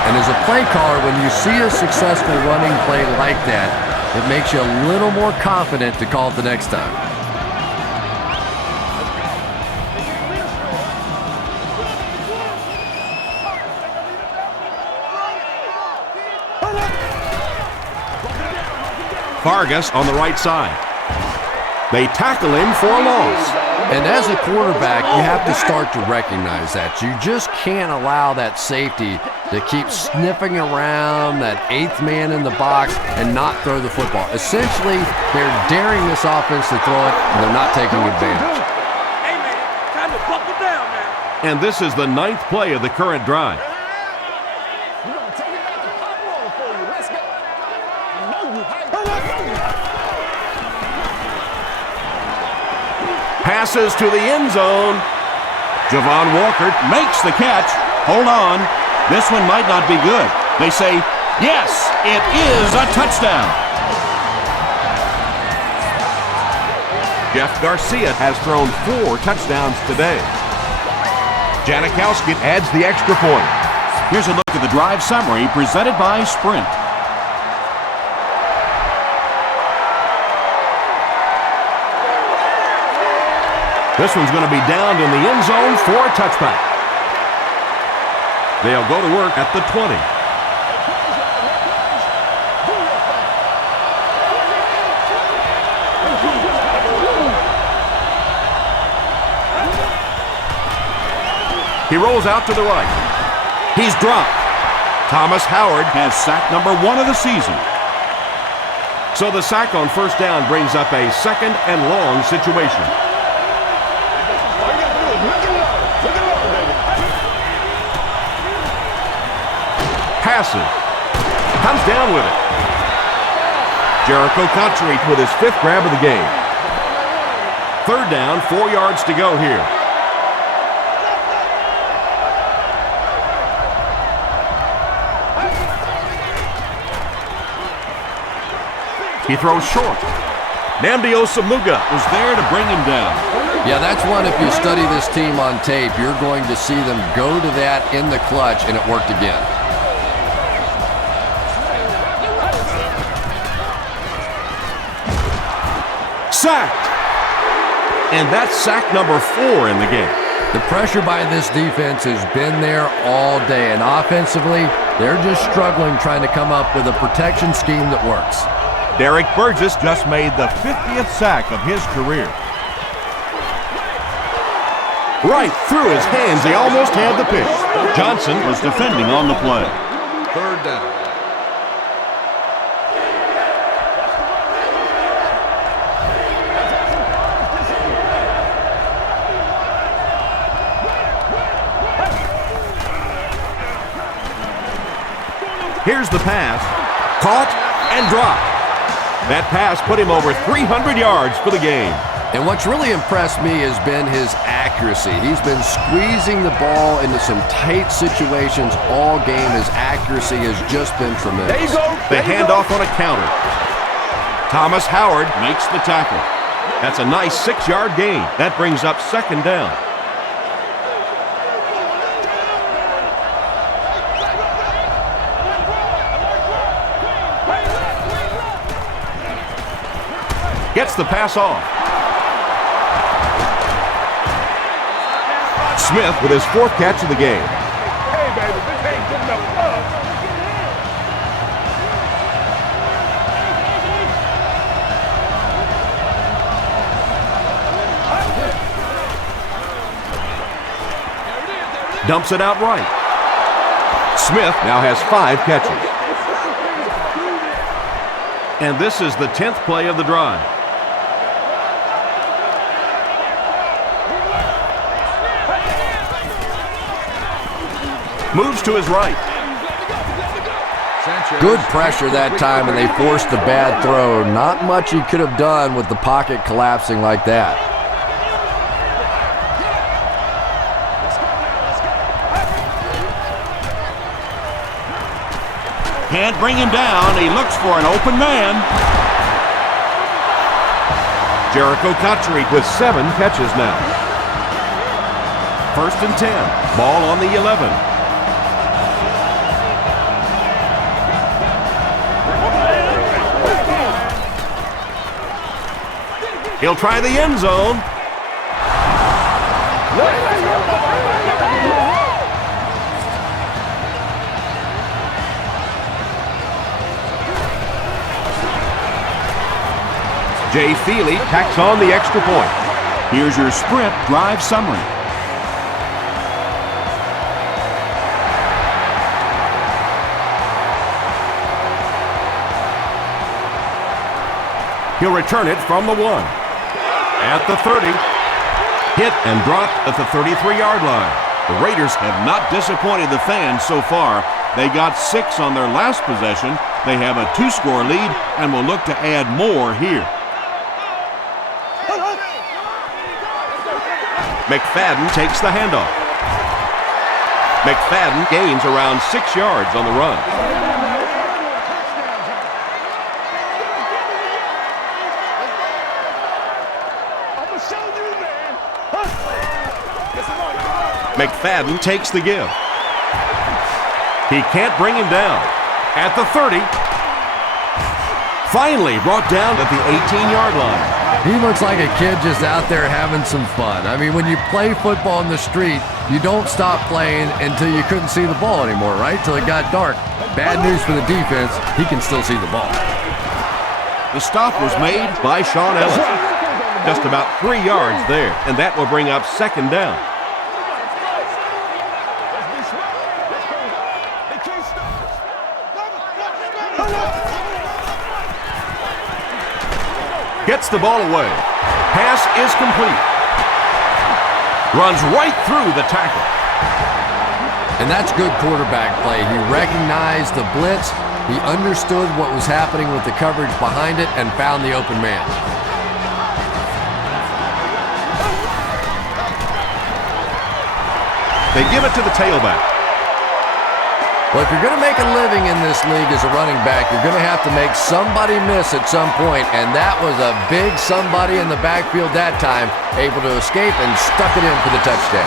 And as a play caller, when you see a successful running play like that, it makes you a little more confident to call it the next time. Vargas on the right side. They tackle him for a loss. And as a quarterback, you have to start to recognize that. You just can't allow that safety to keep sniffing around that 8th man in the box and not throw the football. Essentially, they're daring this offense to throw it, and they're not taking advantage. Hey, man, time to buckle down, man. And this is the 9th play of the current drive. We're going to take it back to pop roll for you. Let's go. I know you hype. Passes to the end zone. Javon Walker makes the catch. Hold on. This one might not be good. They say, yes, it is a touchdown. Jeff Garcia has thrown 4 touchdowns today. Janikowski adds the extra point. Here's a look at the drive summary presented by Sprint. This one's going to be downed in the end zone for a touchback. They'll go to work at the 20. He rolls out to the right. He's dropped. Thomas Howard Has sack number 1 of the season. So the sack on first down brings up a 2nd and long situation. Passes. Comes down with it. Jericho Cotchery with his 5th grab of the game. 3rd down, 4 yards to go here. He throws short. Nnamdi Osamuga was there to bring him down. Yeah, that's one, if you study this team on tape, you're going to see them go to that in the clutch, and it worked again. Sacked. And that's sack number 4 in the game. The pressure by this defense has been there all day, and offensively, they're just struggling trying to come up with a protection scheme that works. Derek Burgess just made the 50th sack of his career. Right through his hands, he almost had the pick. Johnson was defending on the play. 3rd down. Here's the pass. Caught and dropped. That pass put him over 300 yards for the game. And what's really impressed me has been his accuracy. He's been squeezing the ball into some tight situations all game. His accuracy has just been tremendous. There you go. The handoff on a counter. Thomas Howard Makes the tackle. That's a nice 6-yard gain. That brings up second down. Gets the pass off. Smith with his 4th catch of the game. Hey, baby, this ain't good enough for us. Dumps it out right. Smith now has 5 catches. And this is the 10th play of the drive. Moves to his right. Good pressure that time, and they forced a bad throw. Not much he could have done with the pocket collapsing like that. Can't bring him down. He looks for an open man. Jericho Cotchery with 7 catches now. 1st and 10. Ball on the 11. He'll try the end zone. Jay Feely tacks on the extra point. Here's your sprint drive summary. He'll return it from the 1. At the 30. Hit and dropped at the 33-yard line. The Raiders have not disappointed the fans so far. They got 6 on their last possession. They have a 2-score lead and will look to add more here. McFadden takes the handoff. McFadden gains around 6 yards on the run. McFadden takes the give. He can't bring him down. At the 30. Finally brought down at the 18-yard line. He looks like a kid just out there having some fun. I mean, when you play football in the street, you don't stop playing until you couldn't see the ball anymore, right? Till it got dark. Bad news for the defense, he can still see the ball. The stop was made by Sean Ellis. Just about 3 yards there, and that will bring up second down. Gets the ball away. Pass is complete. Runs right through the tackle. And that's good quarterback play. He recognized the blitz. He understood what was happening with the coverage behind it and found the open man. They give it to the tailback. Well, if you're going to make a living in this league as a running back, you're going to have to make somebody miss at some point, and that was a big somebody in the backfield that time, able to escape and stuck it in for the touchdown.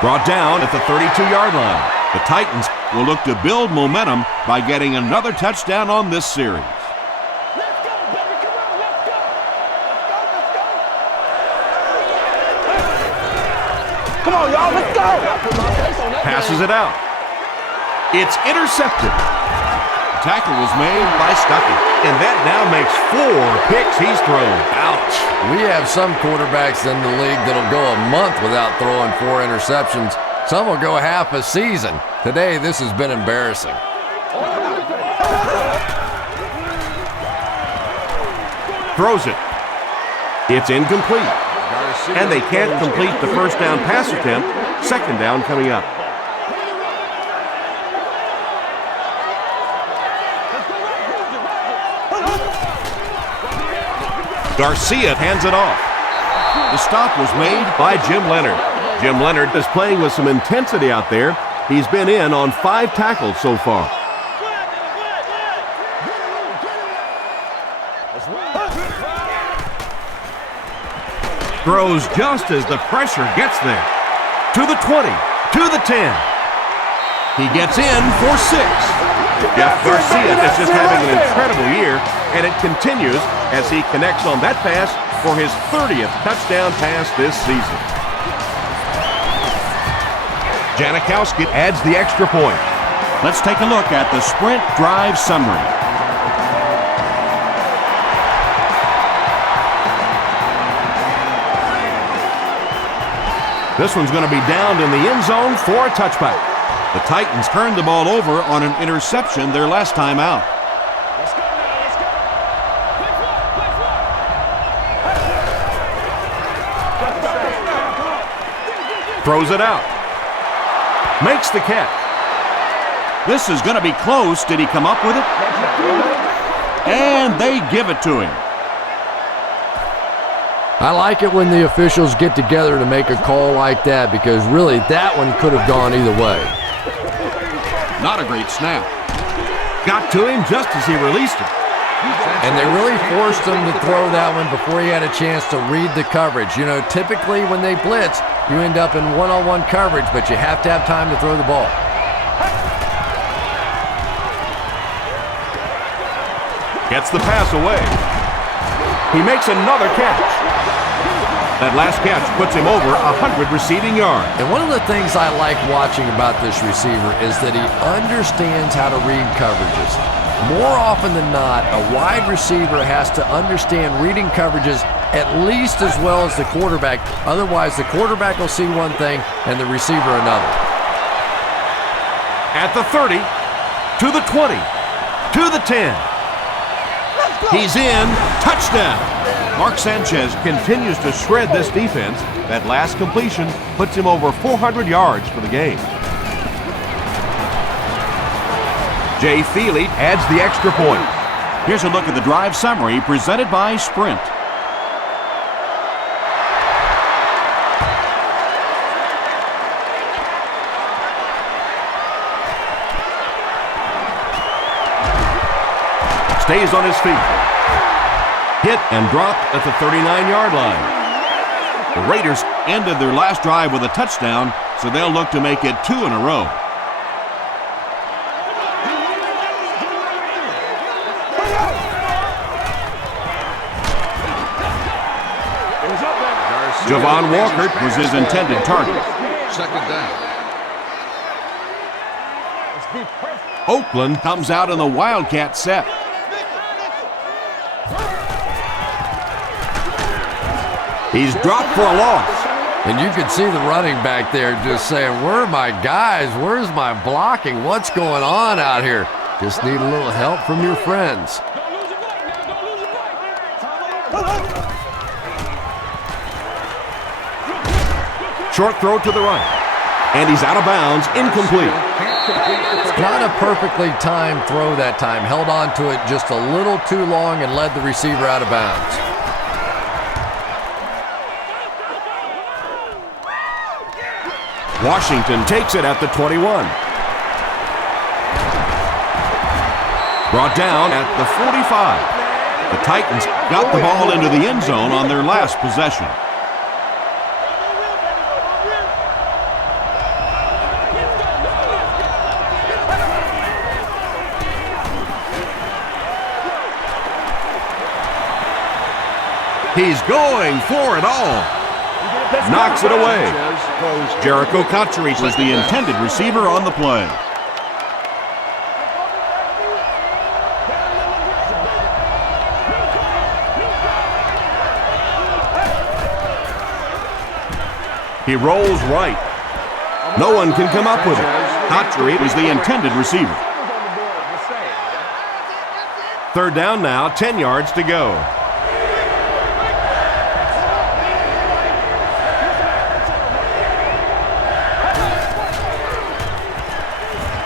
Brought down at the 32-yard line. The Titans will look to build momentum by getting another touchdown on this series. Let's go, baby. Come on, let's go. Let's go. Come on, y'all, let's go. Passes it out. It's intercepted. Tackle was made by Stuckey. And that now makes 4 picks he's thrown. Ouch. We have some quarterbacks in the league that'll go a month without throwing 4 interceptions. Some will go half a season. Today, this has been embarrassing. Throws it. It's incomplete. And they can't complete the first down pass attempt. Second down coming up. Garcia hands it off. The stop was made by Jim Leonard. Jim Leonard is playing with some intensity out there. He's been in on 5 tackles so far. Throws just as the pressure gets there. To the 20, to the 10. He gets in for 6. Jeff Garcia is just having an incredible year, and it continues as he connects on that pass for his 30th touchdown pass this season. Janikowski adds the extra point. Let's take a look at the sprint drive summary. This one's going to be downed in the end zone for a touchback. The Titans turned the ball over on an interception their last time out. Throws it out. Makes the catch. This is going to be close. Did he come up with it? And they give it to him. I like it when the officials get together to make a call like that, because really that one could have gone either way. Not a great snap. Got to him just as he released it. And they really forced him to throw that one before he had a chance to read the coverage. You know, typically when they blitz, you end up in one-on-one coverage, but you have to have time to throw the ball. Gets the pass away. He makes another catch. That last catch puts him over 100 receiving yards. And one of the things I like watching about this receiver is that he understands how to read coverages. More often than not, a wide receiver has to understand reading coverages at least as well as the quarterback. Otherwise, the quarterback will see one thing and the receiver another. At the 30, to the 20, to the 10. He's in. Touchdown. Mark Sanchez continues to shred this defense. That last completion puts him over 400 yards for the game. Jay Feely adds the extra point. Here's a look at the drive summary presented by Sprint. Stays on his feet. Hit and dropped at the 39-yard line. The Raiders Ended their last drive with a touchdown, so they'll look to make it 2 in a row. Javon Walker was his intended target. Second down. Oakland comes out in the Wildcat set. He's dropped for a loss. And you can see the running back there just saying, where are my guys? Where's my blocking? What's going on out here? Just need a little help from your friends. Short throw to the right. And he's out of bounds, incomplete. Not a perfectly timed throw that time. Held on to it just a little too long and led the receiver out of bounds. Washington takes it at the 21. Brought down at the 45. The Titans got the ball into the end zone on their last possession. He's going for it all. Knocks it away. Jericho Cotchery Was the intended receiver on the play. He rolls right. No one can come up with it. Cotchery was the intended receiver. Third down now, 10 yards to go.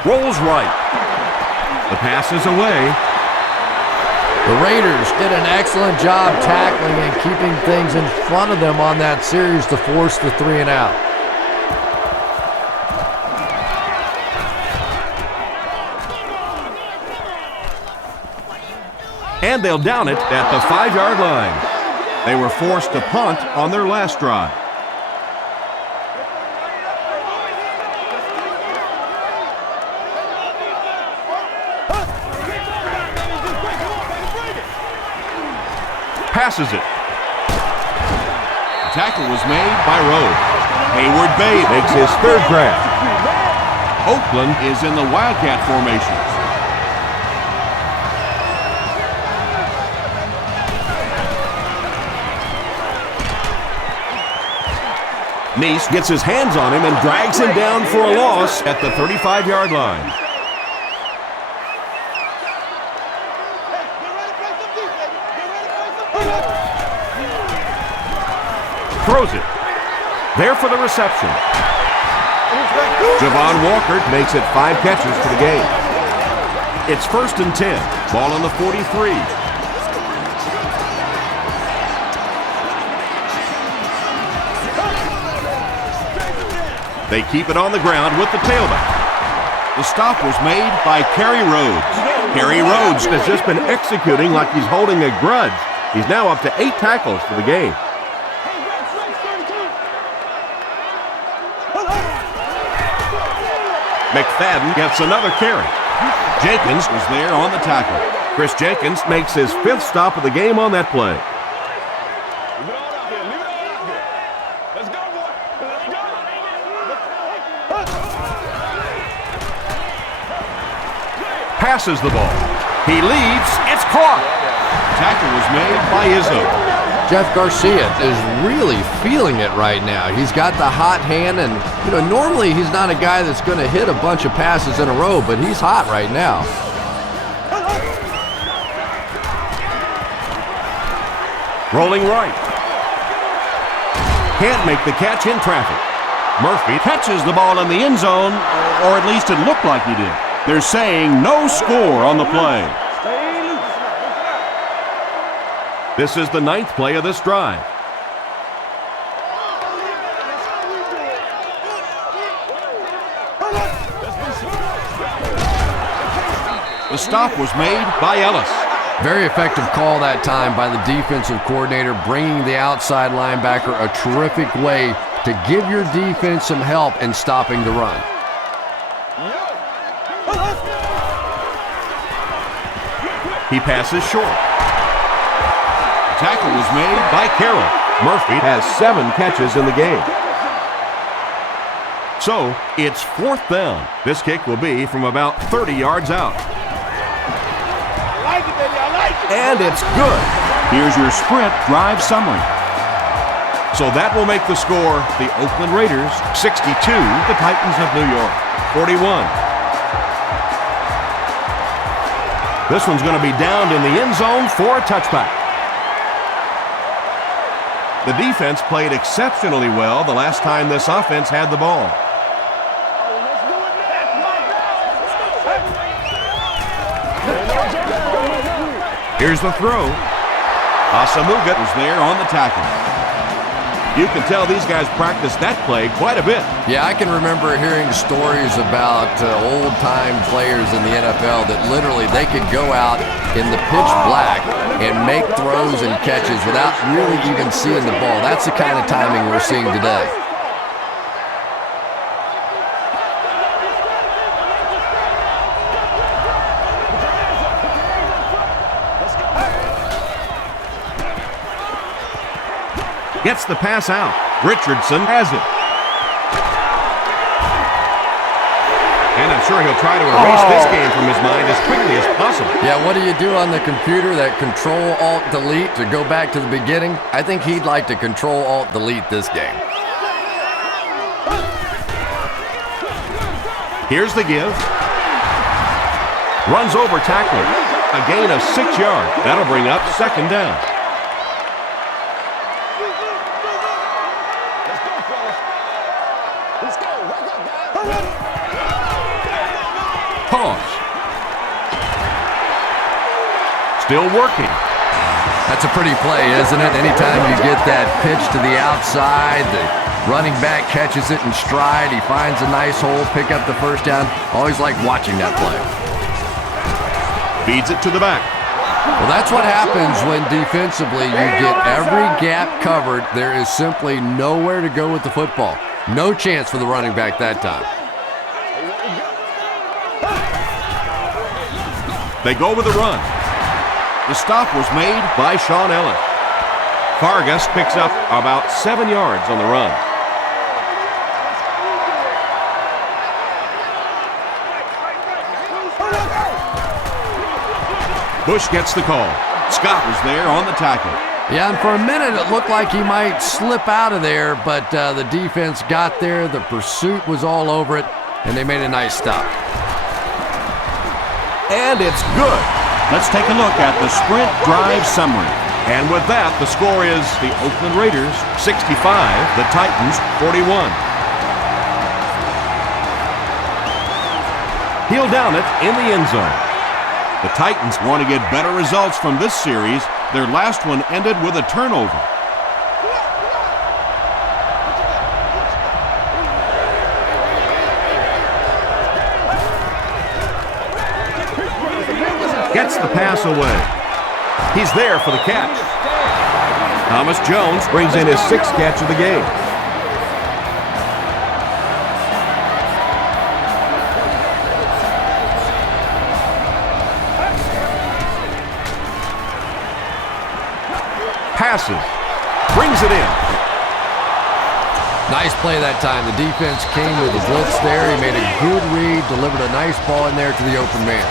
Rolls right. The pass is away. The Raiders did an excellent job tackling and keeping things in front of them on that series to force the 3 and out. And they'll down it at the 5-yard line. They were forced to punt on their last drive. Passes it. The tackle was made by Rhodes. Hayward Bay Makes his third grab. Oakland is in the Wildcat formations. Neese gets his hands on him and drags him down for a loss at the 35-yard line. Throws it. There for the reception. Javon Walker makes it 5 catches for the game. It's 1st and 10. Ball on the 43. They keep it on the ground with the tailback. The stop was made by Kerry Rhodes. Kerry Rhodes has just been executing like he's holding a grudge. He's now up to 8 tackles for the game. McFadden gets another carry. Jenkins was there on the tackle. Chris Jenkins makes his 5th stop of the game on that play. Let's go, boy. Let's go. Passes the ball. He leads. It's caught. Tackle was made by Izzo. Jeff Garcia is really feeling it right now. He's got the hot hand, and normally he's not a guy that's going to hit a bunch of passes in a row, but he's hot right now. Rolling right. Can't make the catch in traffic. Murphy Catches the ball in the end zone, or at least it looked like he did. They're saying no score on the play. This is the 9th play of this drive. The stop was made by Ellis. Very effective call that time by the defensive coordinator, bringing the outside linebacker a terrific way to give your defense some help in stopping the run. He passes short. Tackle was made by Carroll. Murphy has 7 catches in the game. So, it's 4th down. This kick will be from about 30 yards out. I like it, baby. I like it. And it's good. Here's your sprint drive summary. So that will make the score the Oakland Raiders 62, the Titans of New York 41. This one's going to be downed in the end zone for a touchback. The defense played exceptionally well the last time this offense had the ball. Here's the throw. Asamuga was there on the tackle. You can tell these guys practiced that play quite a bit. Yeah, I can remember hearing stories about old-time players in the NFL that literally they could go out in the pitch black and make throws and catches without really even seeing the ball. That's the kind of timing we're seeing today. Gets the pass out. Richardson has it. And I'm sure he'll try to erase this game from his mind as quickly as possible. Yeah, what do you do on the computer? That Control-Alt-Delete to go back to the beginning? I think he'd like to Control-Alt-Delete this game. Here's the give. Runs over tackler. A gain of 6 yards. That'll bring up second down. Pause. Still working. That's a pretty play, isn't it? Anytime you get that pitch to the outside, the running back catches it in stride, he finds a nice hole, pick up the first down. Always like watching that play. Feeds it to the back. Well, that's what happens when defensively you get every gap covered. There is simply nowhere to go with the football. No chance for the running back that time. They go with the run. The stop was made by Sean Ellis. Vargas picks up about 7 yards on the run. Bush gets the call. Scott was there on the tackle. Yeah, and for a minute it looked like he might slip out of there, but the defense got there, the pursuit was all over it, and they made a nice stop. And it's good. Let's take a look at the sprint drive summary. And with that, the score is the Oakland Raiders 65, the Titans 41. He'll down it in the end zone. The Titans want to get better results from this series. Their last one ended with a turnover. Gets the pass away. He's there for the catch. Thomas Jones brings in his 6th catch of the game. Passes. Brings it in. Nice play that time. The defense came with the blitz there. He made a good read, delivered a nice ball in there to the open man.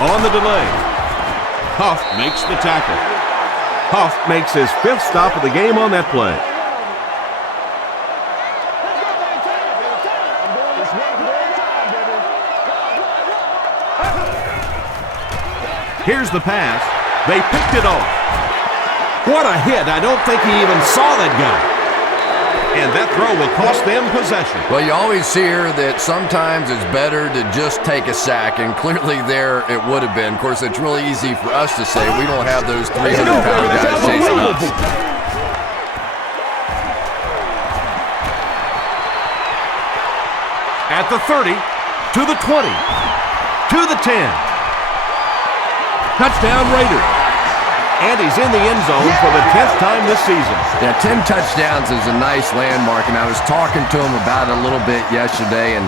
On the delay. Huff makes the tackle. Huff makes his 5th stop of the game on that play. Here's the pass. They picked it off. What a hit. I don't think he even saw that guy. And that throw will cost them possession. Well, you always hear that sometimes it's better to just take a sack, and clearly there it would have been. Of course, it's really easy for us to say we don't have those 300-pound guys chasing us. At the 30, to the 20, to the 10. Touchdown Raiders. And he's in the end zone for the 10th time this season. Yeah, 10 touchdowns is a nice landmark, and I was talking to him about it a little bit yesterday, and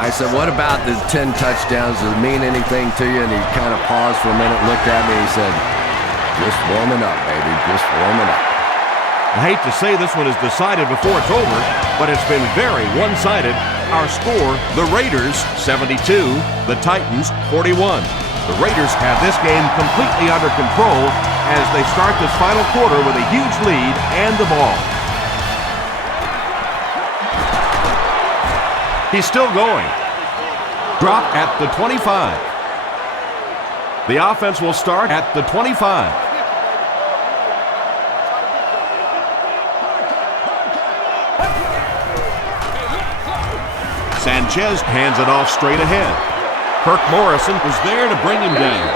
I said, what about the 10 touchdowns? Does it mean anything to you? And he kind of paused for a minute, looked at me, and he said, just warming up, baby, just warming up. I hate to say this one is decided before it's over, but it's been very one-sided. Our score, the Raiders 72, the Titans 41. The Raiders have this game completely under control as they start this final quarter with a huge lead and the ball. He's still going. Drop at the 25. The offense will start at the 25. Sanchez hands it off straight ahead. Kirk Morrison was there to bring him down.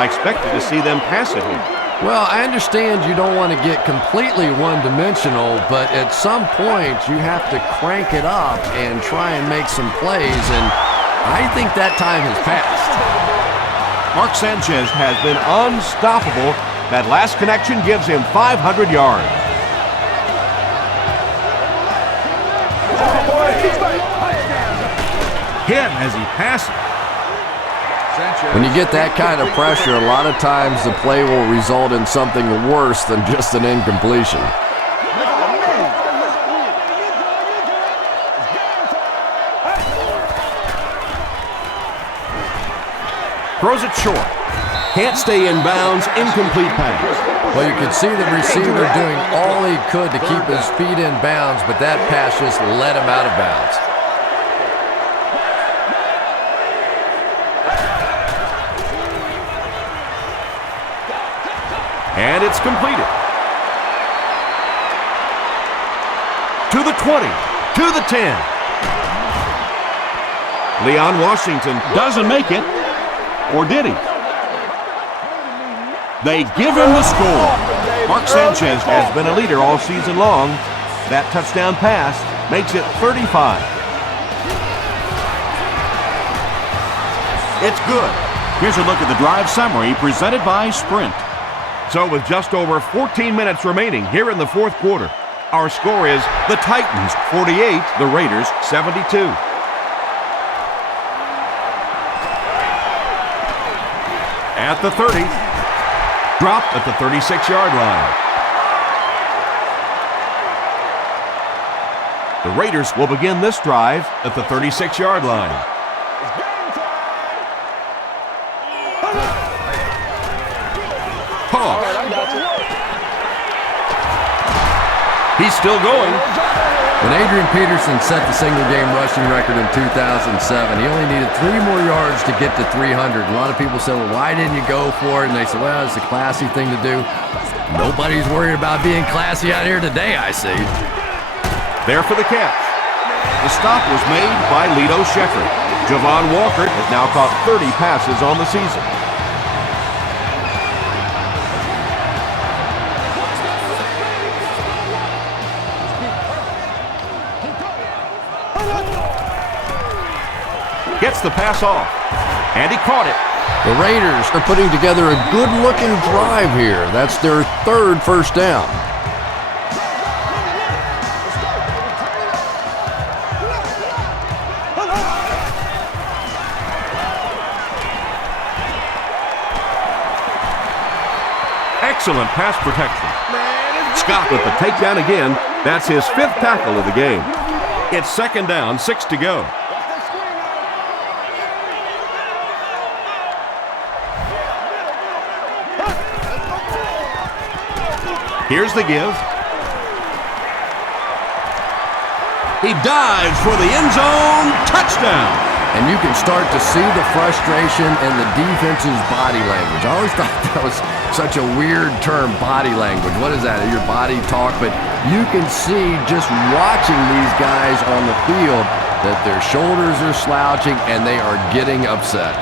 I expected to see them pass it here. Well, I understand you don't want to get completely one-dimensional, but at some point you have to crank it up and try and make some plays, and I think that time has passed. Mark Sanchez has been unstoppable. That last connection gives him 500 yards. Hit as he passes. When you get that kind of pressure, a lot of times the play will result in something worse than just an incompletion. Throws it short. Can't stay in bounds. Incomplete pass. Well, you could see the receiver doing all he could to keep his feet in bounds, but that pass just let him out of bounds. And it's completed. To the 20, to the 10. Leon Washington doesn't make it, or did he? They give him the score. Mark Sanchez has been a leader all season long. That touchdown pass makes it 35. It's good. Here's a look at the drive summary presented by Sprint. So with just over 14 minutes remaining here in the fourth quarter, our score is the Titans 48, the Raiders 72. At the 30, dropped at the 36-yard line. The Raiders will begin this drive at the 36-yard line. He's still going. When Adrian Peterson set the single-game rushing record in 2007, he only needed 3 more yards to get to 300. A lot of people said, well, why didn't you go for it? And they said, well, it's a classy thing to do. Nobody's worried about being classy out here today, I see. There for the catch. The stop was made by Lito Shepherd. Javon Walker has now caught 30 passes on the season. Gets the pass off, and he caught it. The Raiders are putting together a good-looking drive here. That's their 3rd first down. Excellent pass protection. Scott with the takedown again. That's his 5th tackle of the game. It's 2nd down, 6 to go. Here's the give. He dives for the end zone. Touchdown. And you can start to see the frustration in the defense's body language. I always thought that was such a weird term, body language. What is that? Your body talk? But you can see just watching these guys on the field that their shoulders are slouching and they are getting upset.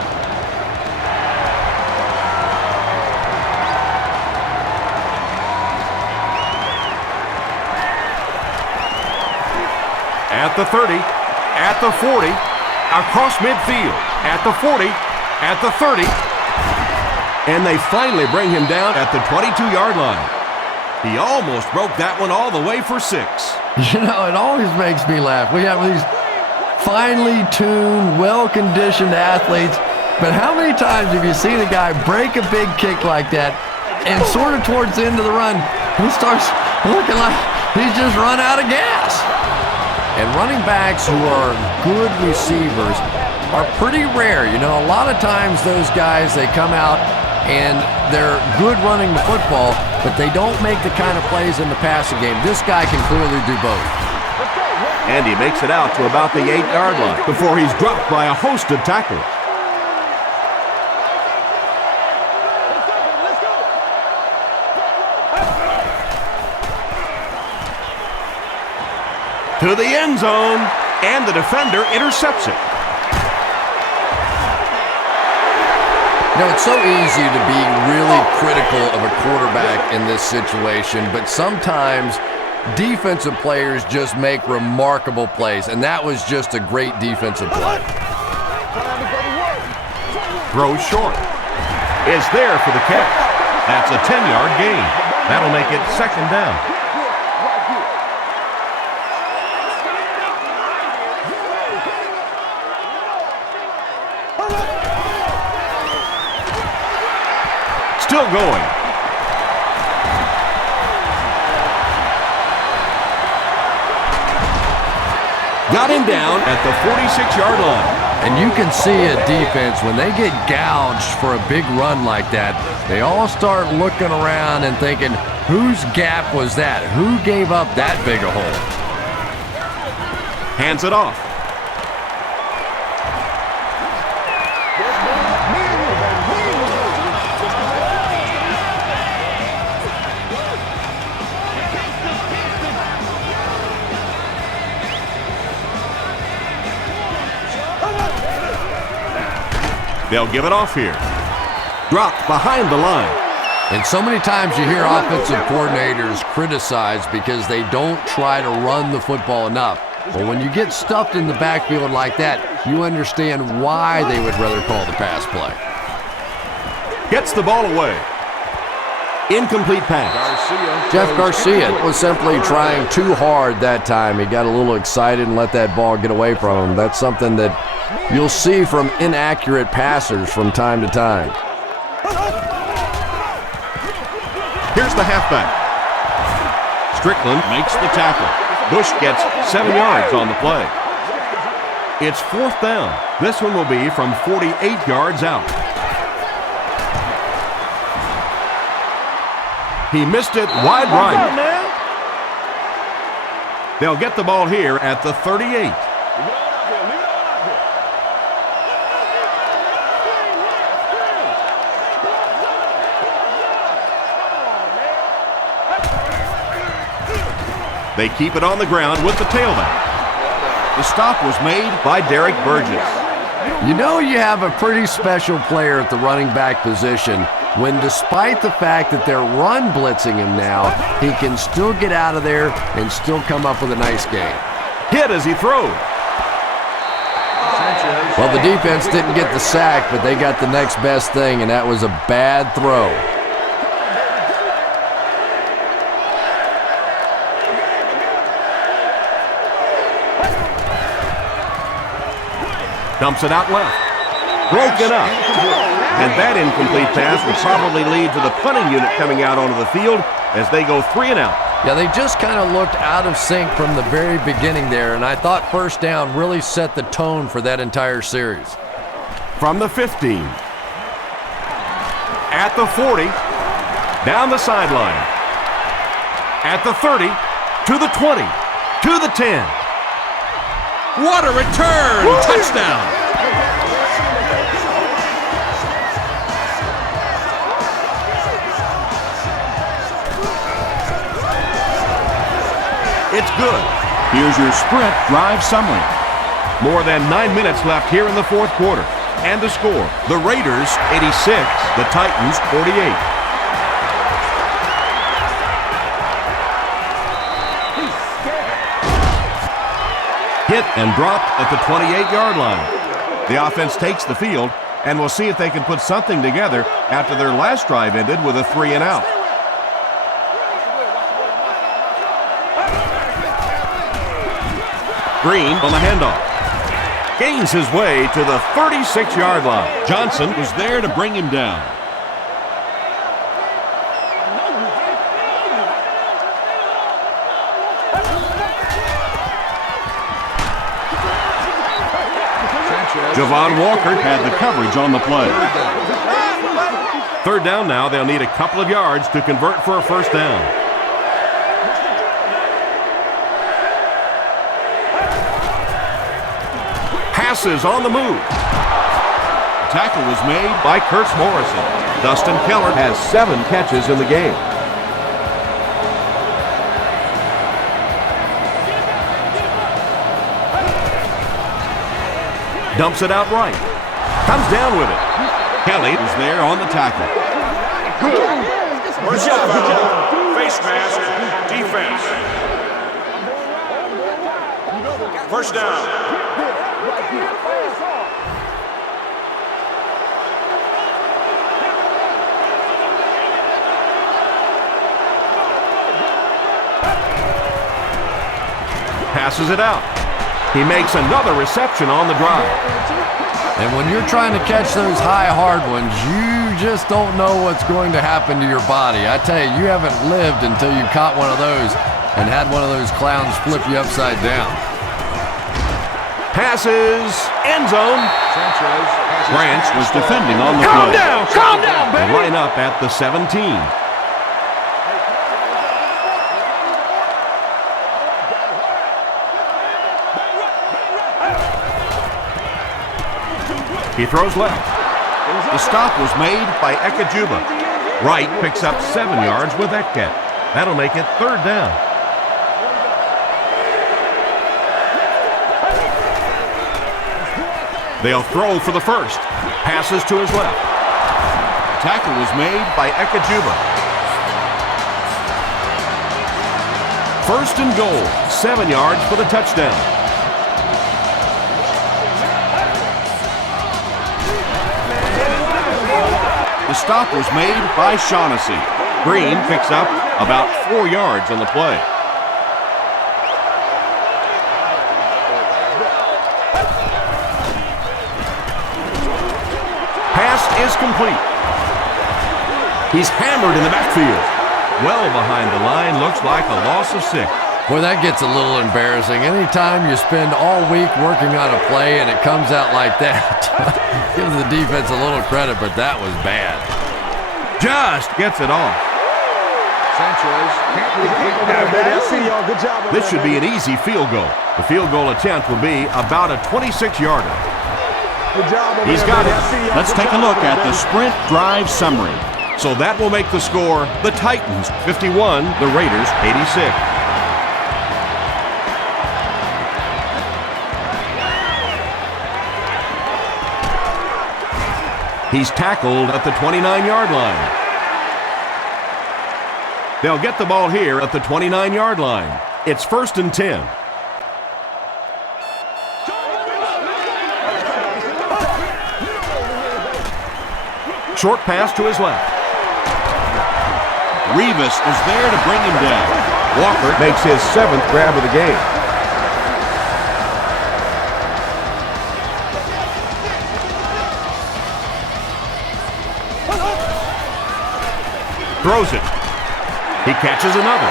At the 30, at the 40, across midfield, at the 40, at the 30, and they finally bring him down at the 22-yard line. He almost broke that one all the way for 6. You know, it always makes me laugh. We have these finely tuned, well-conditioned athletes, but how many times have you seen a guy break a big kick like that and sort of towards the end of the run, he starts looking like he's just run out of gas? And running backs who are good receivers are pretty rare. You know, a lot of times those guys, they come out and they're good running the football, but they don't make the kind of plays in the passing game. This guy can clearly do both. And he makes it out to about the 8-yard line before he's dropped by a host of tacklers. To the end zone, and the defender intercepts it. You know, it's so easy to be really critical of a quarterback in this situation, but sometimes defensive players just make remarkable plays, and that was just a great defensive play. Throws short. Is there for the catch. That's a 10-yard gain. That'll make it 2nd down. Still going. Got him down at the 46-yard line. And you can see a defense, when they get gouged for a big run like that, they all start looking around and thinking, whose gap was that? Who gave up that big a hole? Hands it off. They'll give it off here. Dropped behind the line. And so many times you hear offensive coordinators criticized because they don't try to run the football enough. But when you get stuffed in the backfield like that, you understand why they would rather call the pass play. Gets the ball away. Incomplete pass. Jeff Garcia was simply trying too hard that time. He got a little excited and let that ball get away from him. That's something that you'll see from inaccurate passers from time to time. Here's the halfback. Strickland makes the tackle. Bush gets 7 yards on the play. It's 4th down. This one will be from 48 yards out. He missed it wide right. They'll get the ball here at the 38. They keep it on the ground with the tailback. The stop was made by Derek Burgess. You know you have a pretty special player at the running back position when, despite the fact that they're run blitzing him now, he can still get out of there and still come up with a nice game. Hit as he throws. Well, the defense didn't get the sack, but they got the next best thing, and that was a bad throw. Dumps it out left. Broken up. And that incomplete pass will probably lead to the punting unit coming out onto the field as they go 3 and out. Yeah, they just kind of looked out of sync from the very beginning there, and I thought first down really set the tone for that entire series. From the 15. At the 40. Down the sideline. At the 30. To the 20. To the 10. What a return! Woo! Touchdown! It's good. Here's your sprint drive summary. More than 9 minutes left here in the 4th quarter. And the score, the Raiders 86, the Titans 48. Hit and dropped at the 28-yard line. The offense takes the field, and we'll see if they can put something together after their last drive ended with a 3 and out. Green on the handoff. Gains his way to the 36-yard line. Johnson was there to bring him down. Javon Walker had the coverage on the play. 3rd down now. They'll need a couple of yards to convert for a 1st down. Passes on the move. Tackle was made by Kurtz Morrison. Dustin Keller has 7 catches in the game. Dumps it out right. Comes down with it. Kelly is there on the tackle. Personal foul. Face mask. Defense. 1st down. Passes it out. He makes another reception on the drive. And when you're trying to catch those high, hard ones, you just don't know what's going to happen to your body. I tell you, you haven't lived until you caught one of those and had one of those clowns flip you upside down. Passes, end zone. Branch was defending on the Calm play. down, They baby. line up at the 17. He throws left. The stop was made by Ekajuba. Wright picks up 7 yards with Ekket. That'll make it 3rd down. They'll throw for the first. Passes to his left. Tackle was made by Ekajuba. 1st and goal. 7 yards for the touchdown. The stop was made by Shaughnessy. Green picks up about 4 yards on the play. Pass is complete. He's hammered in the backfield. Well behind the line, looks like a loss of 6. Boy, that gets a little embarrassing. Anytime you spend all week working on a play and it comes out like that, gives the defense a little credit, but that was bad. Just gets it off. Sanchez can't complete that. I see y'all. Good job. This should be an easy field goal. The field goal attempt will be about a 26-yarder. Good job. He's got it. Let's take a look at the sprint drive summary. So that will make the score the Titans 51, the Raiders 86. He's tackled at the 29-yard line. They'll get the ball here at the 29-yard line. It's 1st and 10. Short pass to his left. Rivas is there to bring him down. Walker makes his 7th grab of the game. Throws it. He catches another.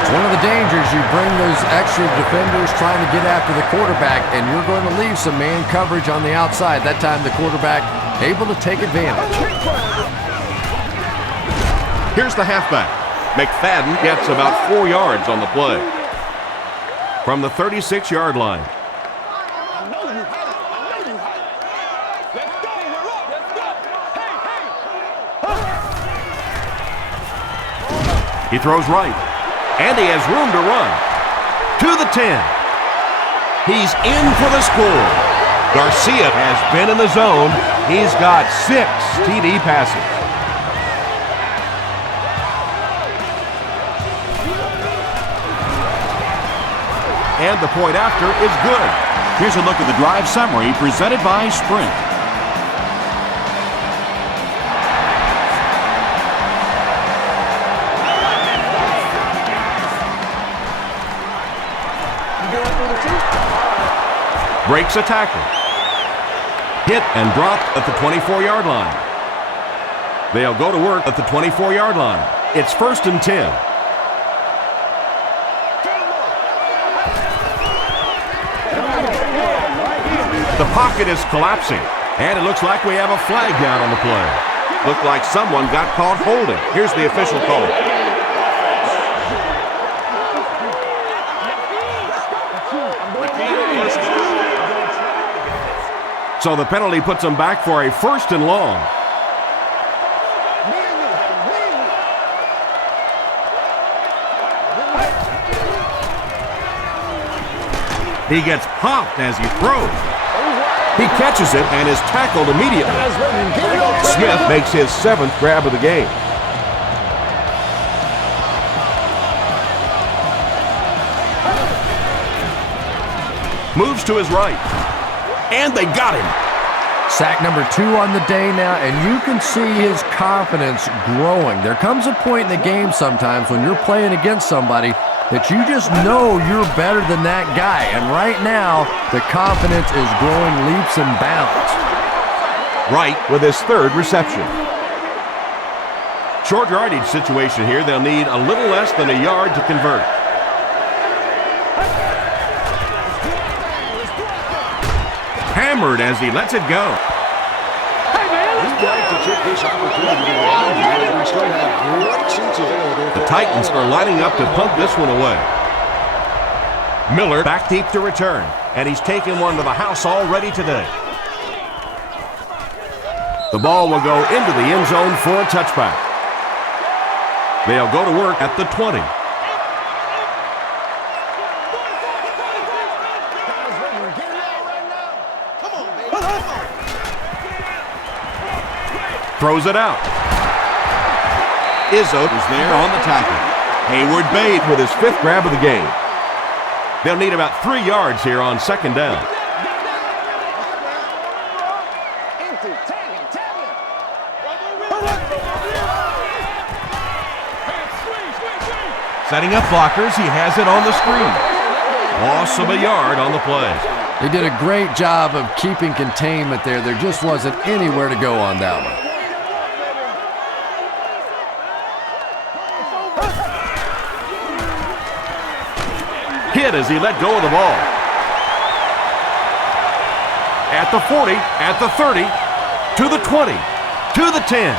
It's one of the dangers. You bring those extra defenders trying to get after the quarterback, and you're going to leave some man coverage on the outside. That time the quarterback able to take advantage. Here's the halfback. McFadden gets about 4 yards on the play. From the 36-yard line. He throws right, and he has room to run. To the 10. He's in for the score. Garcia has been in the zone. He's got 6 TD passes. And the point after is good. Here's a look at the drive summary presented by Sprint. Breaks a tackle. Hit and dropped at the 24-yard line. They'll go to work at the 24-yard line. It's 1st and 10. The pocket is collapsing, and it looks like we have a flag down on the play. Looked like someone got caught holding. Here's the official call. So the penalty puts them back for a 1st and long. He gets popped as he throws. He catches it and is tackled immediately. Smith makes his 7th grab of the game. Moves to his right. And they got him. Sack number 2 on the day now, and you can see his confidence growing. There comes a point in the game sometimes when you're playing against somebody that you just know you're better than that guy. And right now, the confidence is growing leaps and bounds. Wright with his 3rd reception. Short yardage situation here. They'll need a little less than a yard to convert. hammered as he lets it go. He'd like to take this opportunity to remind you that we still have great seats available. The Titans are lining up to punt this one away. Miller back deep to return, and he's taken one to the house already today. The ball will go into the end zone for a touchback. They'll go to work at the 20. Throws it out. Izzo is there on the tackle. Hayward Bade with his 5th grab of the game. They'll need about 3 yards here on second down. Setting up blockers, he has it on the screen. Loss of a yard on the play. He did a great job of keeping containment there. There just wasn't anywhere to go on that one. Hit as he let go of the ball. At the 40, at the 30, to the 20, to the 10.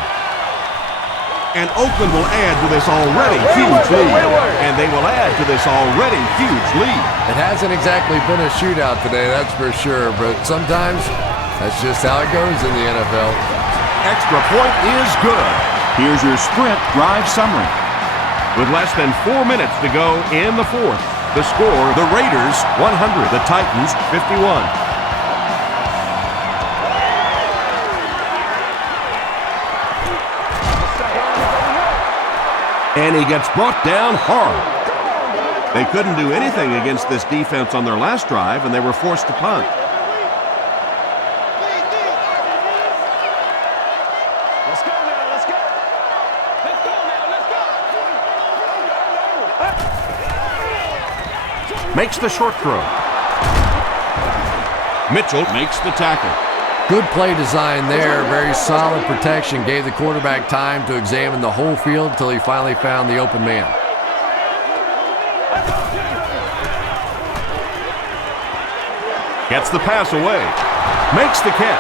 And Oakland will add to this already huge lead. And they will add to this already huge lead. It hasn't exactly been a shootout today, that's for sure, but sometimes that's just how it goes in the NFL. Extra point is good. Here's your sprint drive summary. With less than 4 minutes to go in the fourth. The score, the Raiders 100, the Titans 51. And he gets brought down hard. They couldn't do anything against this defense on their last drive, and they were forced to punt. Let's go now, let's go. Let's go now, let's go. Makes the short throw. Mitchell makes the tackle. Good play design there, very solid protection. Gave the quarterback time to examine the whole field until he finally found the open man. Gets the pass away. Makes the catch.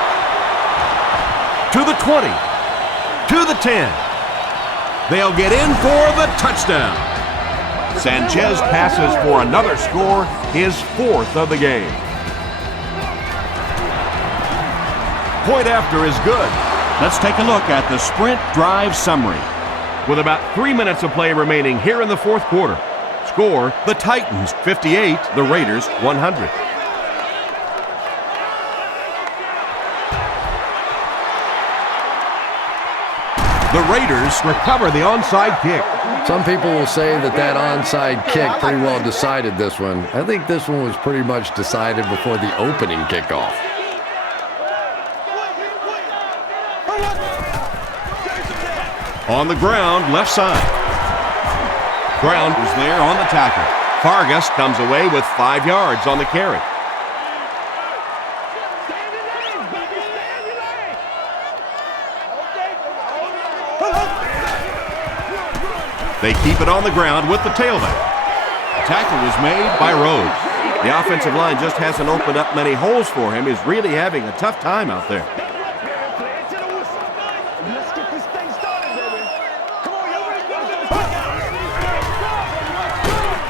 To the 20. To the 10. They'll get in for the touchdown. Sanchez passes for another score, his 4th of the game. Point after is good. Let's take a look at the sprint drive summary. With about 3 minutes of play remaining here in the fourth quarter. Score, the Titans 58, the Raiders 100. The Raiders recover the onside kick. Some people will say that that onside kick pretty well decided this one. I think this one was pretty much decided before the opening kickoff. On the ground, left side. Brown was there on the tackle. Vargas comes away with 5 yards on the carry. They keep it on the ground with the tailback. The tackle was made by Rhodes. The offensive line just hasn't opened up many holes for him. He's really having a tough time out there.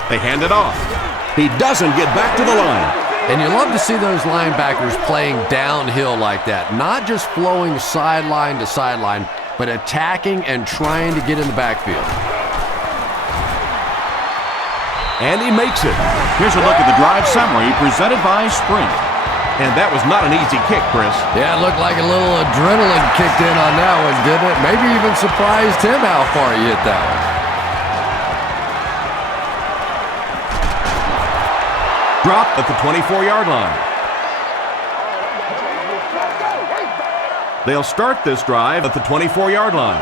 They hand it off. He doesn't get back to the line. And you love to see those linebackers playing downhill like that. Not just flowing sideline to sideline, but attacking and trying to get in the backfield. And he makes it. Here's a look at the drive summary presented by Sprint. And that was not an easy kick, Chris. Yeah, it looked like a little adrenaline kicked in on that one, didn't it? Maybe even surprised him how far he hit that one. Dropped at the 24-yard line. They'll start this drive at the 24-yard line.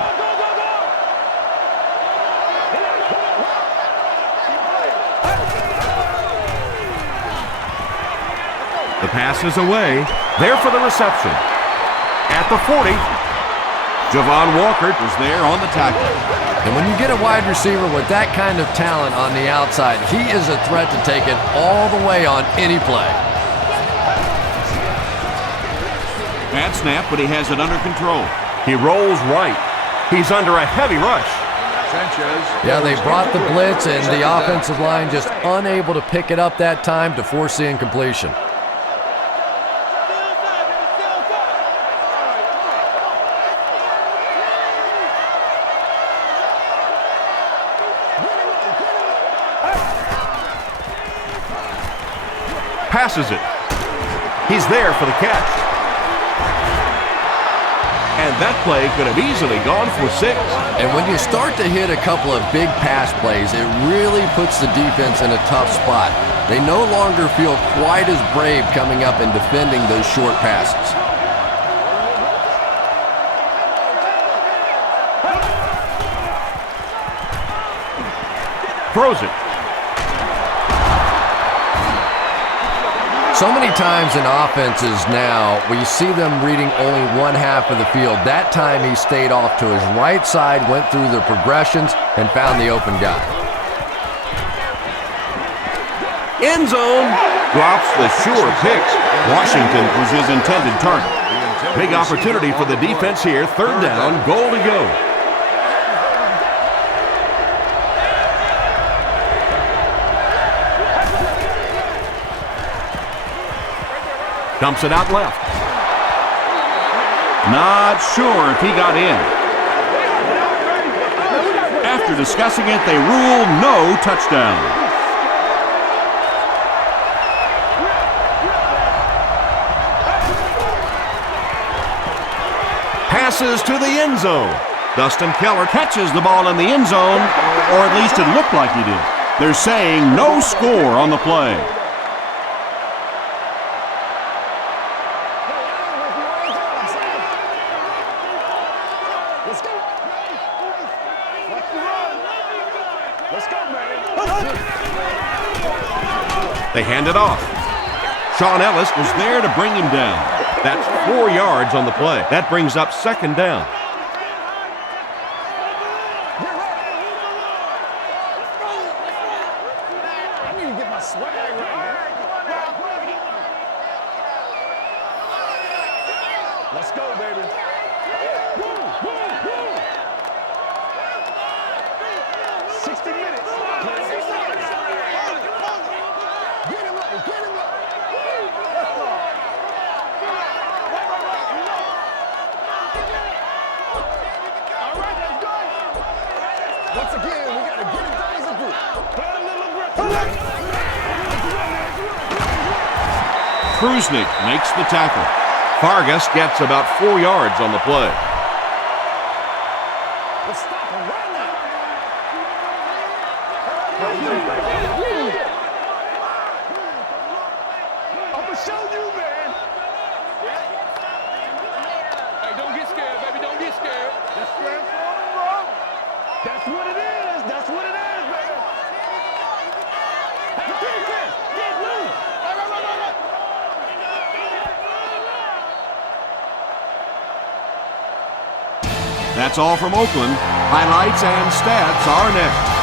The pass is away. There for the reception. At the 40, Javon Walker was there on the tackle. And when you get a wide receiver with that kind of talent on the outside, he is a threat to take it all the way on any play. Bad snap, but he has it under control. He rolls right. He's under a heavy rush. Yeah, they brought the blitz, and the offensive line just unable to pick it up that time to force the incompletion. Passes it. He's there for the catch. And that play could have easily gone for 6. And when you start to hit a couple of big pass plays, it really puts the defense in a tough spot. They no longer feel quite as brave coming up and defending those short passes. Throws it. So many times in offenses now, we see them reading only one half of the field. That time he stayed off to his right side, went through the progressions, and found the open guy. End zone. Drops the sure pick. Washington was his intended target. Big opportunity for the defense here. 3rd down, goal to go. Dumps it out left. Not sure if he got in. After discussing it, they rule no touchdown. Passes to the end zone. Dustin Keller catches the ball in the end zone, or at least it looked like he did. They're saying no score on the play. They hand it off. Sean Ellis was there to bring him down. That's 4 yards on the play. That brings up 2nd down. I need to get my swag right. Let's go, baby. Woo, woo, woo. 60 minutes. Get him right, get him right. Let's go. All right, let's go. Once again, we got to get it done as a group. Play a little aggressive. Kruznick makes the tackle. Vargas gets about 4 yards on the play. Let's stop him right now. I'm going to show you, man. Hey, don't get scared, baby. Don't get scared. That's scared for him, bro. That's what it is. That's what it is, baby. Hey, defense, get loose. Right. That's all from Oakland. Highlights and stats are next.